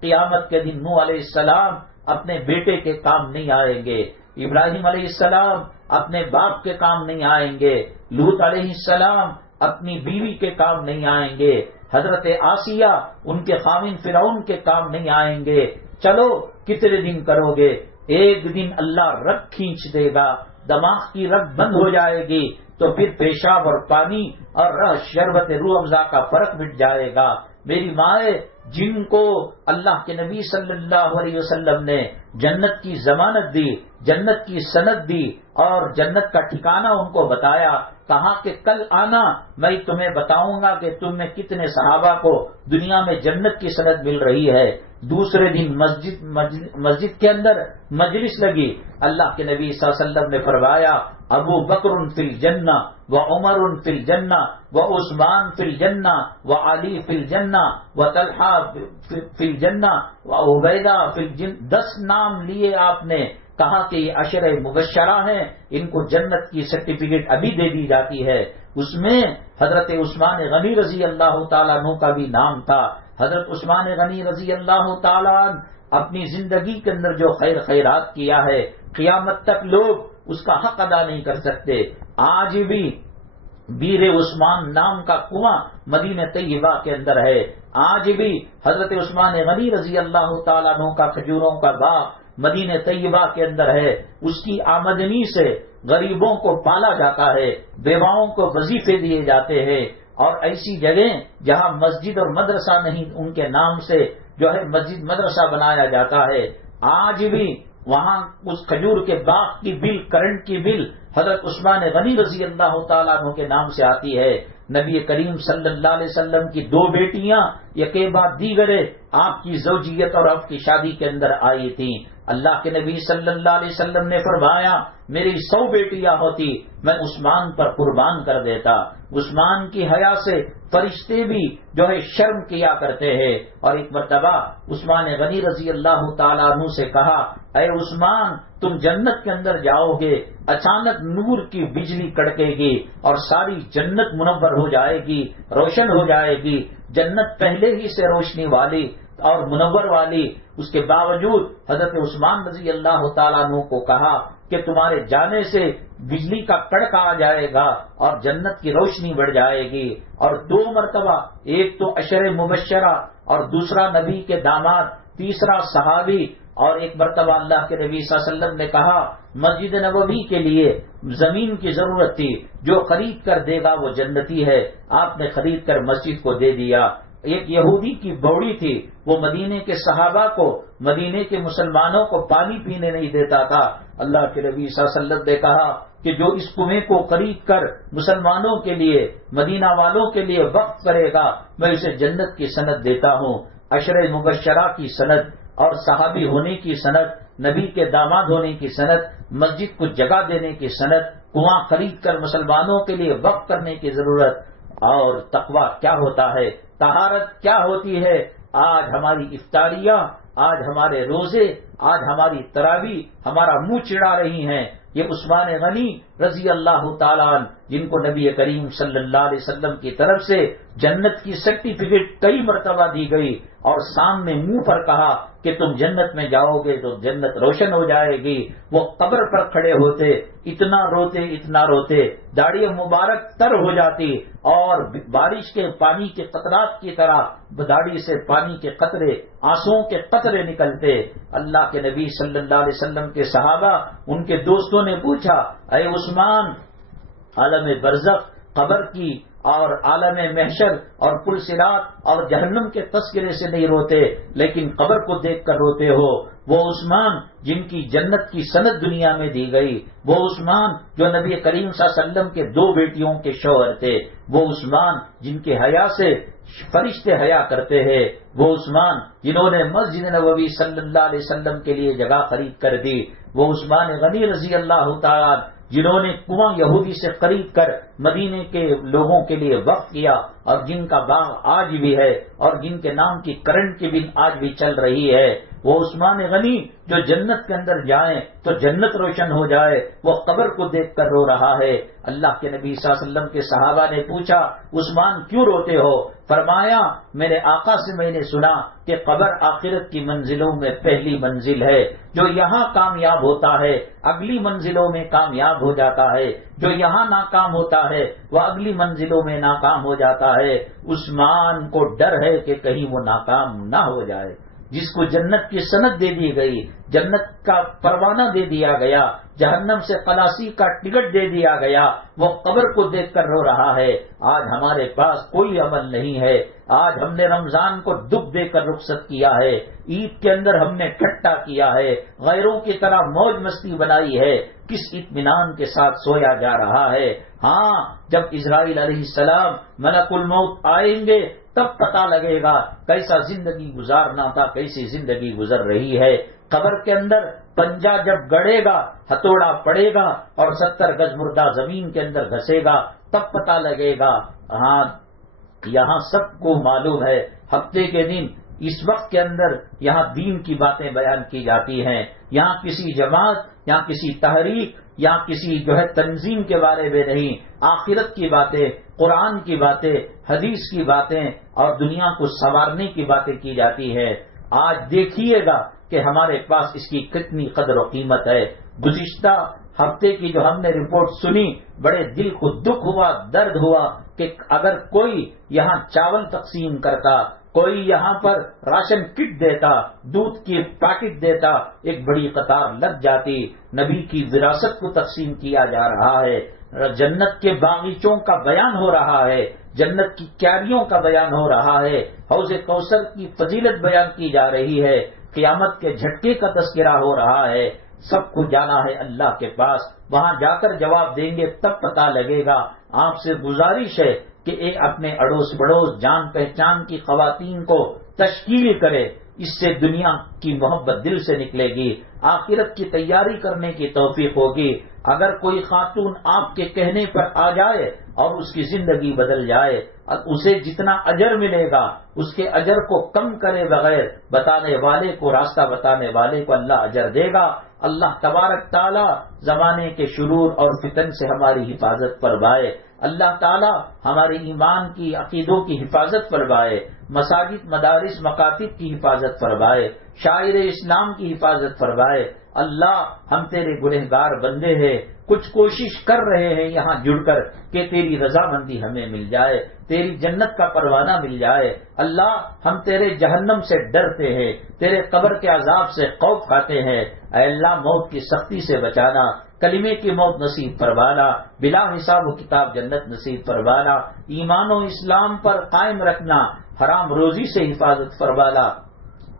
قیامت کے دن نوح علیہ السلام اپنے بیٹے کے کام نہیں آئیں گے، ابراہیم علیہ السلام اپنے باپ کے کام نہیں آئیں گے، لوط علیہ السلام اپنی بیوی کے کام نہیں آئیں گے، حضرت آسیہ ان کے خاوند فرعون کے کام نہیں آئیں گے. چلو کتنے دن کرو گے؟ ایک دن اللہ رگ کھینچ دے گا، دماغ کی رگ بند ہو جائے گی، تو پھر پیشاب اور پانی اور شربت روح افزا کا فرق مٹ جائے گا. میری مائیں جن کو اللہ کے نبی صلی اللہ علیہ وسلم نے جنت کی ضمانت دی، جنت کی سند دی اور جنت کا ٹھکانہ ان کو بتایا، کہا کہ کل آنا میں تمہیں بتاؤں گا کہ تم میں کتنے صحابہ کو دنیا میں جنت کی سند مل رہی ہے. دوسرے دن مسجد کے اندر مجلس لگی. اللہ کے نبی صلی اللہ علیہ وسلم نے فرمایا ابو بکر فی الجنہ و عمر فی الجنہ و عثمان فی الجنہ و علی فی الجنہ و طلحہ فی الجنہ و عبیدہ فی الجنہ. 10 نام لیے آپ نے، کہا کہ یہ عشرہ مبشرہ ہیں، ان کو جنت کی سرٹیفکیٹ ابھی دے دی جاتی ہے. اس میں حضرت عثمان غنی رضی اللہ تعالیٰ عنہ کا بھی نام تھا. حضرت عثمان غنی رضی اللہ تعالیٰ عنہ اپنی زندگی کے اندر جو خیرات کیا ہے، قیامت تک لوگ اس کا حق ادا نہیں کر سکتے. آج بھی بیر عثمان نام کا کنواں مدینہ طیبہ کے اندر ہے. آج بھی حضرت عثمان غنی رضی اللہ تعالیٰ عنہ کا کھجوروں کا باغ مدینہ طیبہ کے اندر ہے. اس کی آمدنی سے غریبوں کو پالا جاتا ہے، بیواؤں کو وظیفے دیے جاتے ہیں. اور ایسی جگہیں جہاں مسجد اور مدرسہ نہیں، ان کے نام سے جو ہے مسجد مدرسہ بنایا جاتا ہے. آج بھی وہاں اس کھجور کے باغ کی بل، کرنٹ کی بل حضرت عثمان غنی رضی اللہ تعالیٰ عنہ کے نام سے آتی ہے. نبی کریم صلی اللہ علیہ وسلم کی 2 بیٹیاں یکے بعد دیگرے آپ کی زوجیت اور آپ کی شادی کے اندر آئی تھیں. اللہ کے نبی صلی اللہ علیہ وسلم نے فرمایا میری 100 بیٹیاں ہوتی میں عثمان پر قربان کر دیتا. عثمان کی حیا سے فرشتے بھی جو ہے شرم کیا کرتے ہیں. اور ایک مرتبہ عثمان غنی رضی اللہ تعالیٰ عنہ سے کہا اے عثمان تم جنت کے اندر جاؤ گے، اچانک نور کی بجلی کڑکے گی اور ساری جنت منور ہو جائے گی، روشن ہو جائے گی. جنت پہلے ہی سے روشنی والی اور منور والی. اس کے باوجود حضرت عثمان رضی اللہ تعالیٰ عنہ کو کہا کہ تمہارے جانے سے بجلی کا کڑکا آ جائے گا اور جنت کی روشنی بڑھ جائے گی. اور 2 مرتبہ، ایک تو عشر مبشرہ اور دوسرا نبی کے داماد، تیسرا صحابی. اور ایک مرتبہ اللہ کے نبی صلی اللہ علیہ وسلم نے کہا مسجد نبوی کے لیے زمین کی ضرورت تھی، جو خرید کر دے گا وہ جنتی ہے. آپ نے خرید کر مسجد کو دے دیا. ایک یہودی کی بوڑی تھی، وہ مدینے کے صحابہ کو، مدینے کے مسلمانوں کو پانی پینے نہیں دیتا تھا. اللہ کے نبی صلی اللہ علیہ وسلم نے کہا کہ جو اس کنویں کو خرید کر مسلمانوں کے لیے، مدینہ والوں کے لیے وقف کرے گا میں اسے جنت کی سند دیتا ہوں. عشر مبشرہ کی سند اور صحابی ہونے کی سند، نبی کے داماد ہونے کی سند، مسجد کو جگہ دینے کی سند، کنواں خرید کر مسلمانوں کے لیے وقف کرنے کی ضرورت. اور تقویٰ کیا ہوتا ہے، طہارت کیا ہوتی ہے. آج ہماری افطاریاں، آج ہمارے روزے، آج ہماری تراویح ہمارا منہ چڑھا رہی ہیں. یہ عثمان غنی رضی اللہ تعالیٰ عنہ جن کو نبی کریم صلی اللہ علیہ وسلم کی طرف سے جنت کی سرٹیفکیٹ کئی مرتبہ دی گئی اور سامنے منہ پر کہا کہ تم جنت میں جاؤ گے تو جنت روشن ہو جائے گی. وہ قبر پر کھڑے ہوتے، اتنا روتے، داڑھی مبارک تر ہو جاتی اور بارش کے پانی کے قطرات کی طرح داڑھی سے پانی کے قطرے، آنسوؤں کے قطرے نکلتے. اللہ کے نبی صلی اللہ علیہ وسلم کے صحابہ، ان کے دوستوں نے پوچھا اے عثمان عالم برزخ، قبر کی اور عالم محشر اور پل صراط اور جہنم کے تذکرے سے نہیں روتے لیکن قبر کو دیکھ کر روتے ہو. وہ عثمان جن کی جنت کی سند دنیا میں دی گئی، وہ عثمان جو نبی کریم صلی اللہ علیہ وسلم کے 2 بیٹیوں کے شوہر تھے، وہ عثمان جن کے حیا سے فرشتے حیا کرتے ہیں، وہ عثمان جنہوں نے مسجد نبوی صلی اللہ علیہ وسلم کے لیے جگہ خرید کر دی، وہ عثمان غنی رضی اللہ تعالیٰ جنہوں نے کنواں یہودی سے خرید کر مدینے کے لوگوں کے لیے وقف کیا اور جن کا باغ آج بھی ہے اور جن کے نام کی کرنٹ کی بل آج بھی چل رہی ہے، وہ عثمان غنی جو جنت کے اندر جائیں تو جنت روشن ہو جائے، وہ قبر کو دیکھ کر رو رہا ہے۔ اللہ کے نبی صلی اللہ علیہ وسلم کے صحابہ نے پوچھا عثمان کیوں روتے ہو؟ فرمایا میرے آقا سے میں نے سنا کہ قبر آخرت کی منزلوں میں پہلی منزل ہے، جو یہاں کامیاب ہوتا ہے اگلی منزلوں میں کامیاب ہو جاتا ہے، جو یہاں ناکام ہوتا ہے وہ اگلی منزلوں میں ناکام ہو جاتا ہے۔ عثمان کو ڈر ہے کہ کہیں وہ ناکام نہ ہو جائے۔ جس کو جنت کی سند دے دی گئی، جنت کا پروانہ دے دیا گیا، جہنم سے خلاصی کا ٹکٹ دے دیا گیا، وہ قبر کو دیکھ کر رو رہا ہے۔ آج ہمارے پاس کوئی عمل نہیں ہے، آج ہم نے رمضان کو دکھ دے کر رخصت کیا ہے، عید کے اندر ہم نے ٹھٹا کیا ہے، غیروں کی طرح موج مستی بنائی ہے، کس اطمینان کے ساتھ سویا جا رہا ہے۔ ہاں جب اسرائیل علیہ السلام ملک الموت آئیں گے تب پتہ لگے گا کیسا زندگی گزارنا تھا، کیسی زندگی گزر رہی ہے۔ قبر کے اندر پنجہ جب گڑے گا، ہتھوڑا پڑے گا اور 70 گز مردہ زمین کے اندر دھسے گا تب پتہ لگے گا۔ ہاں یہاں سب کو معلوم ہے ہفتے کے دن اس وقت کے اندر یہاں دین کی باتیں بیان کی جاتی ہیں، یہاں کسی جماعت، یہاں کسی تحریک، یہاں کسی تنظیم کے بارے میں نہیں، آخرت کی باتیں، قرآن کی باتیں، حدیث کی باتیں اور دنیا کو سنوارنے کی باتیں کی جاتی ہے۔ آج دیکھیے گا کہ ہمارے پاس اس کی کتنی قدر و قیمت ہے۔ گزشتہ ہفتے کی جو ہم نے رپورٹ سنی، بڑے دل کو دکھ ہوا، درد ہوا کہ اگر کوئی یہاں چاول تقسیم کرتا، کوئی یہاں پر راشن کٹ دیتا، دودھ کی پیکٹ دیتا، ایک بڑی قطار لگ جاتی۔ نبی کی وراثت کو تقسیم کیا جا رہا ہے، جنت کے باغیچوں کا بیان ہو رہا ہے، جنت کی کیاریوں کا بیان ہو رہا ہے، حوض کوثر کی فضیلت بیان کی جا رہی ہے، قیامت کے جھٹکے کا تذکرہ ہو رہا ہے۔ سب کو جانا ہے اللہ کے پاس، وہاں جا کر جواب دیں گے تب پتہ لگے گا۔ آپ سے گزارش ہے کہ ایک اپنے اڑوس پڑوس جان پہچان کی خواتین کو تشکیل کرے، اس سے دنیا کی محبت دل سے نکلے گی، آخرت کی تیاری کرنے کی توفیق ہوگی۔ اگر کوئی خاتون آپ کے کہنے پر آ جائے اور اس کی زندگی بدل جائے، اسے جتنا اجر ملے گا اس کے اجر کو کم کرے بغیر بتانے والے کو، راستہ بتانے والے کو اللہ اجر دے گا۔ اللہ تبارک تعالی زمانے کے شرور اور فتن سے ہماری حفاظت فرمائے، اللہ تعالی ہمارے ایمان کی، عقیدوں کی حفاظت فرمائے، مساجد، مدارس، مکاتب کی حفاظت فرمائے، شاعر اسلام کی حفاظت فرمائے۔ اللہ ہم تیرے گنہگار بندے ہیں، کچھ کوشش کر رہے ہیں یہاں جڑ کر کہ تیری رضامندی ہمیں مل جائے، تیری جنت کا پروانہ مل جائے۔ اللہ ہم تیرے جہنم سے ڈرتے ہیں، تیرے قبر کے عذاب سے خوف کھاتے ہیں۔ اے اللہ موت کی سختی سے بچانا، کلمے کی موت نصیب فرمانا، بلا حساب و کتاب جنت نصیب فرمانا، ایمان و اسلام پر قائم رکھنا، حرام روزی سے حفاظت فرمانا،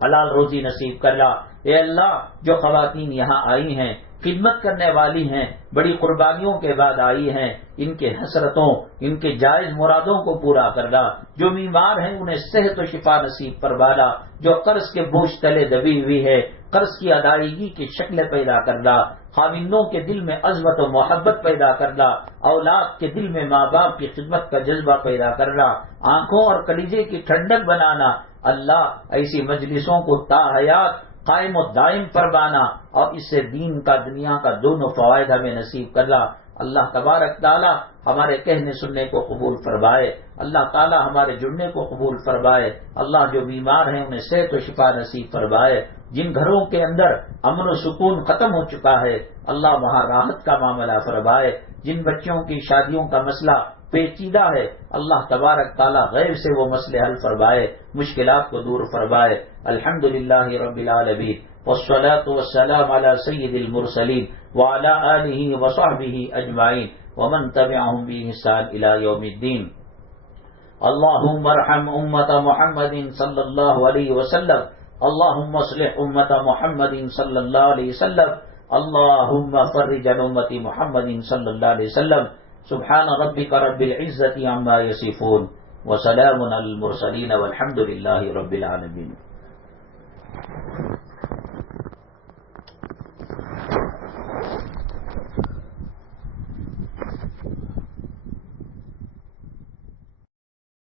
حلال روزی نصیب کرنا۔ اے اللہ جو خواتین یہاں آئی ہیں، خدمت کرنے والی ہیں، بڑی قربانیوں کے بعد آئی ہیں، ان کے حسرتوں، ان کے جائز مرادوں کو پورا کرنا، جو بیمار ہیں انہیں صحت و شفا نصیب فرمانا، جو قرض کے بوجھ تلے دبی ہوئی ہے قرض کی ادائیگی کی شکل پیدا کرنا، خاوندوں کے دل میں عظمت و محبت پیدا کرنا، اولاد کے دل میں ماں باپ کی خدمت کا جذبہ پیدا کرنا، آنکھوں اور کلیجے کی ٹھنڈک بنانا۔ اللہ ایسی مجلسوں کو تا حیات قائم و دائم فرمانا اور اس سے دین کا، دنیا کا دونوں فوائد ہمیں نصیب کرنا۔ اللہ تبارک تعالی ہمارے کہنے سننے کو قبول فرمائے، اللہ تعالی ہمارے جڑنے کو قبول فرمائے۔ اللہ جو بیمار ہیں انہیں صحت و شفا نصیب فرمائے، جن گھروں کے اندر امن و سکون ختم ہو چکا ہے اللہ وہاں راحت کا معاملہ فرمائے، جن بچوں کی شادیوں کا مسئلہ پیچیدہ ہے اللہ تبارک تعالی غیر سے وہ مسئلے حل فرمائے، مشکلات کو دور فرمائے۔ الحمدللہ رب العالمین والصلاة والسلام على سید المرسلین وعلى آلہ وصحبہ اجمعین ومن تبعهم بإحسان إلى يوم الدین۔ اللہم ارحم امت محمد صلی اللہ علیہ وسلم، اللہم اصلح امت محمد صلی اللہ علیہ وسلم، اللہم فرج عن امت محمد صلی اللہ علیہ وسلم۔ سبحان ربک رب العزت عما یصفون وسلام علی المرسلین والحمد للہ رب العالمین۔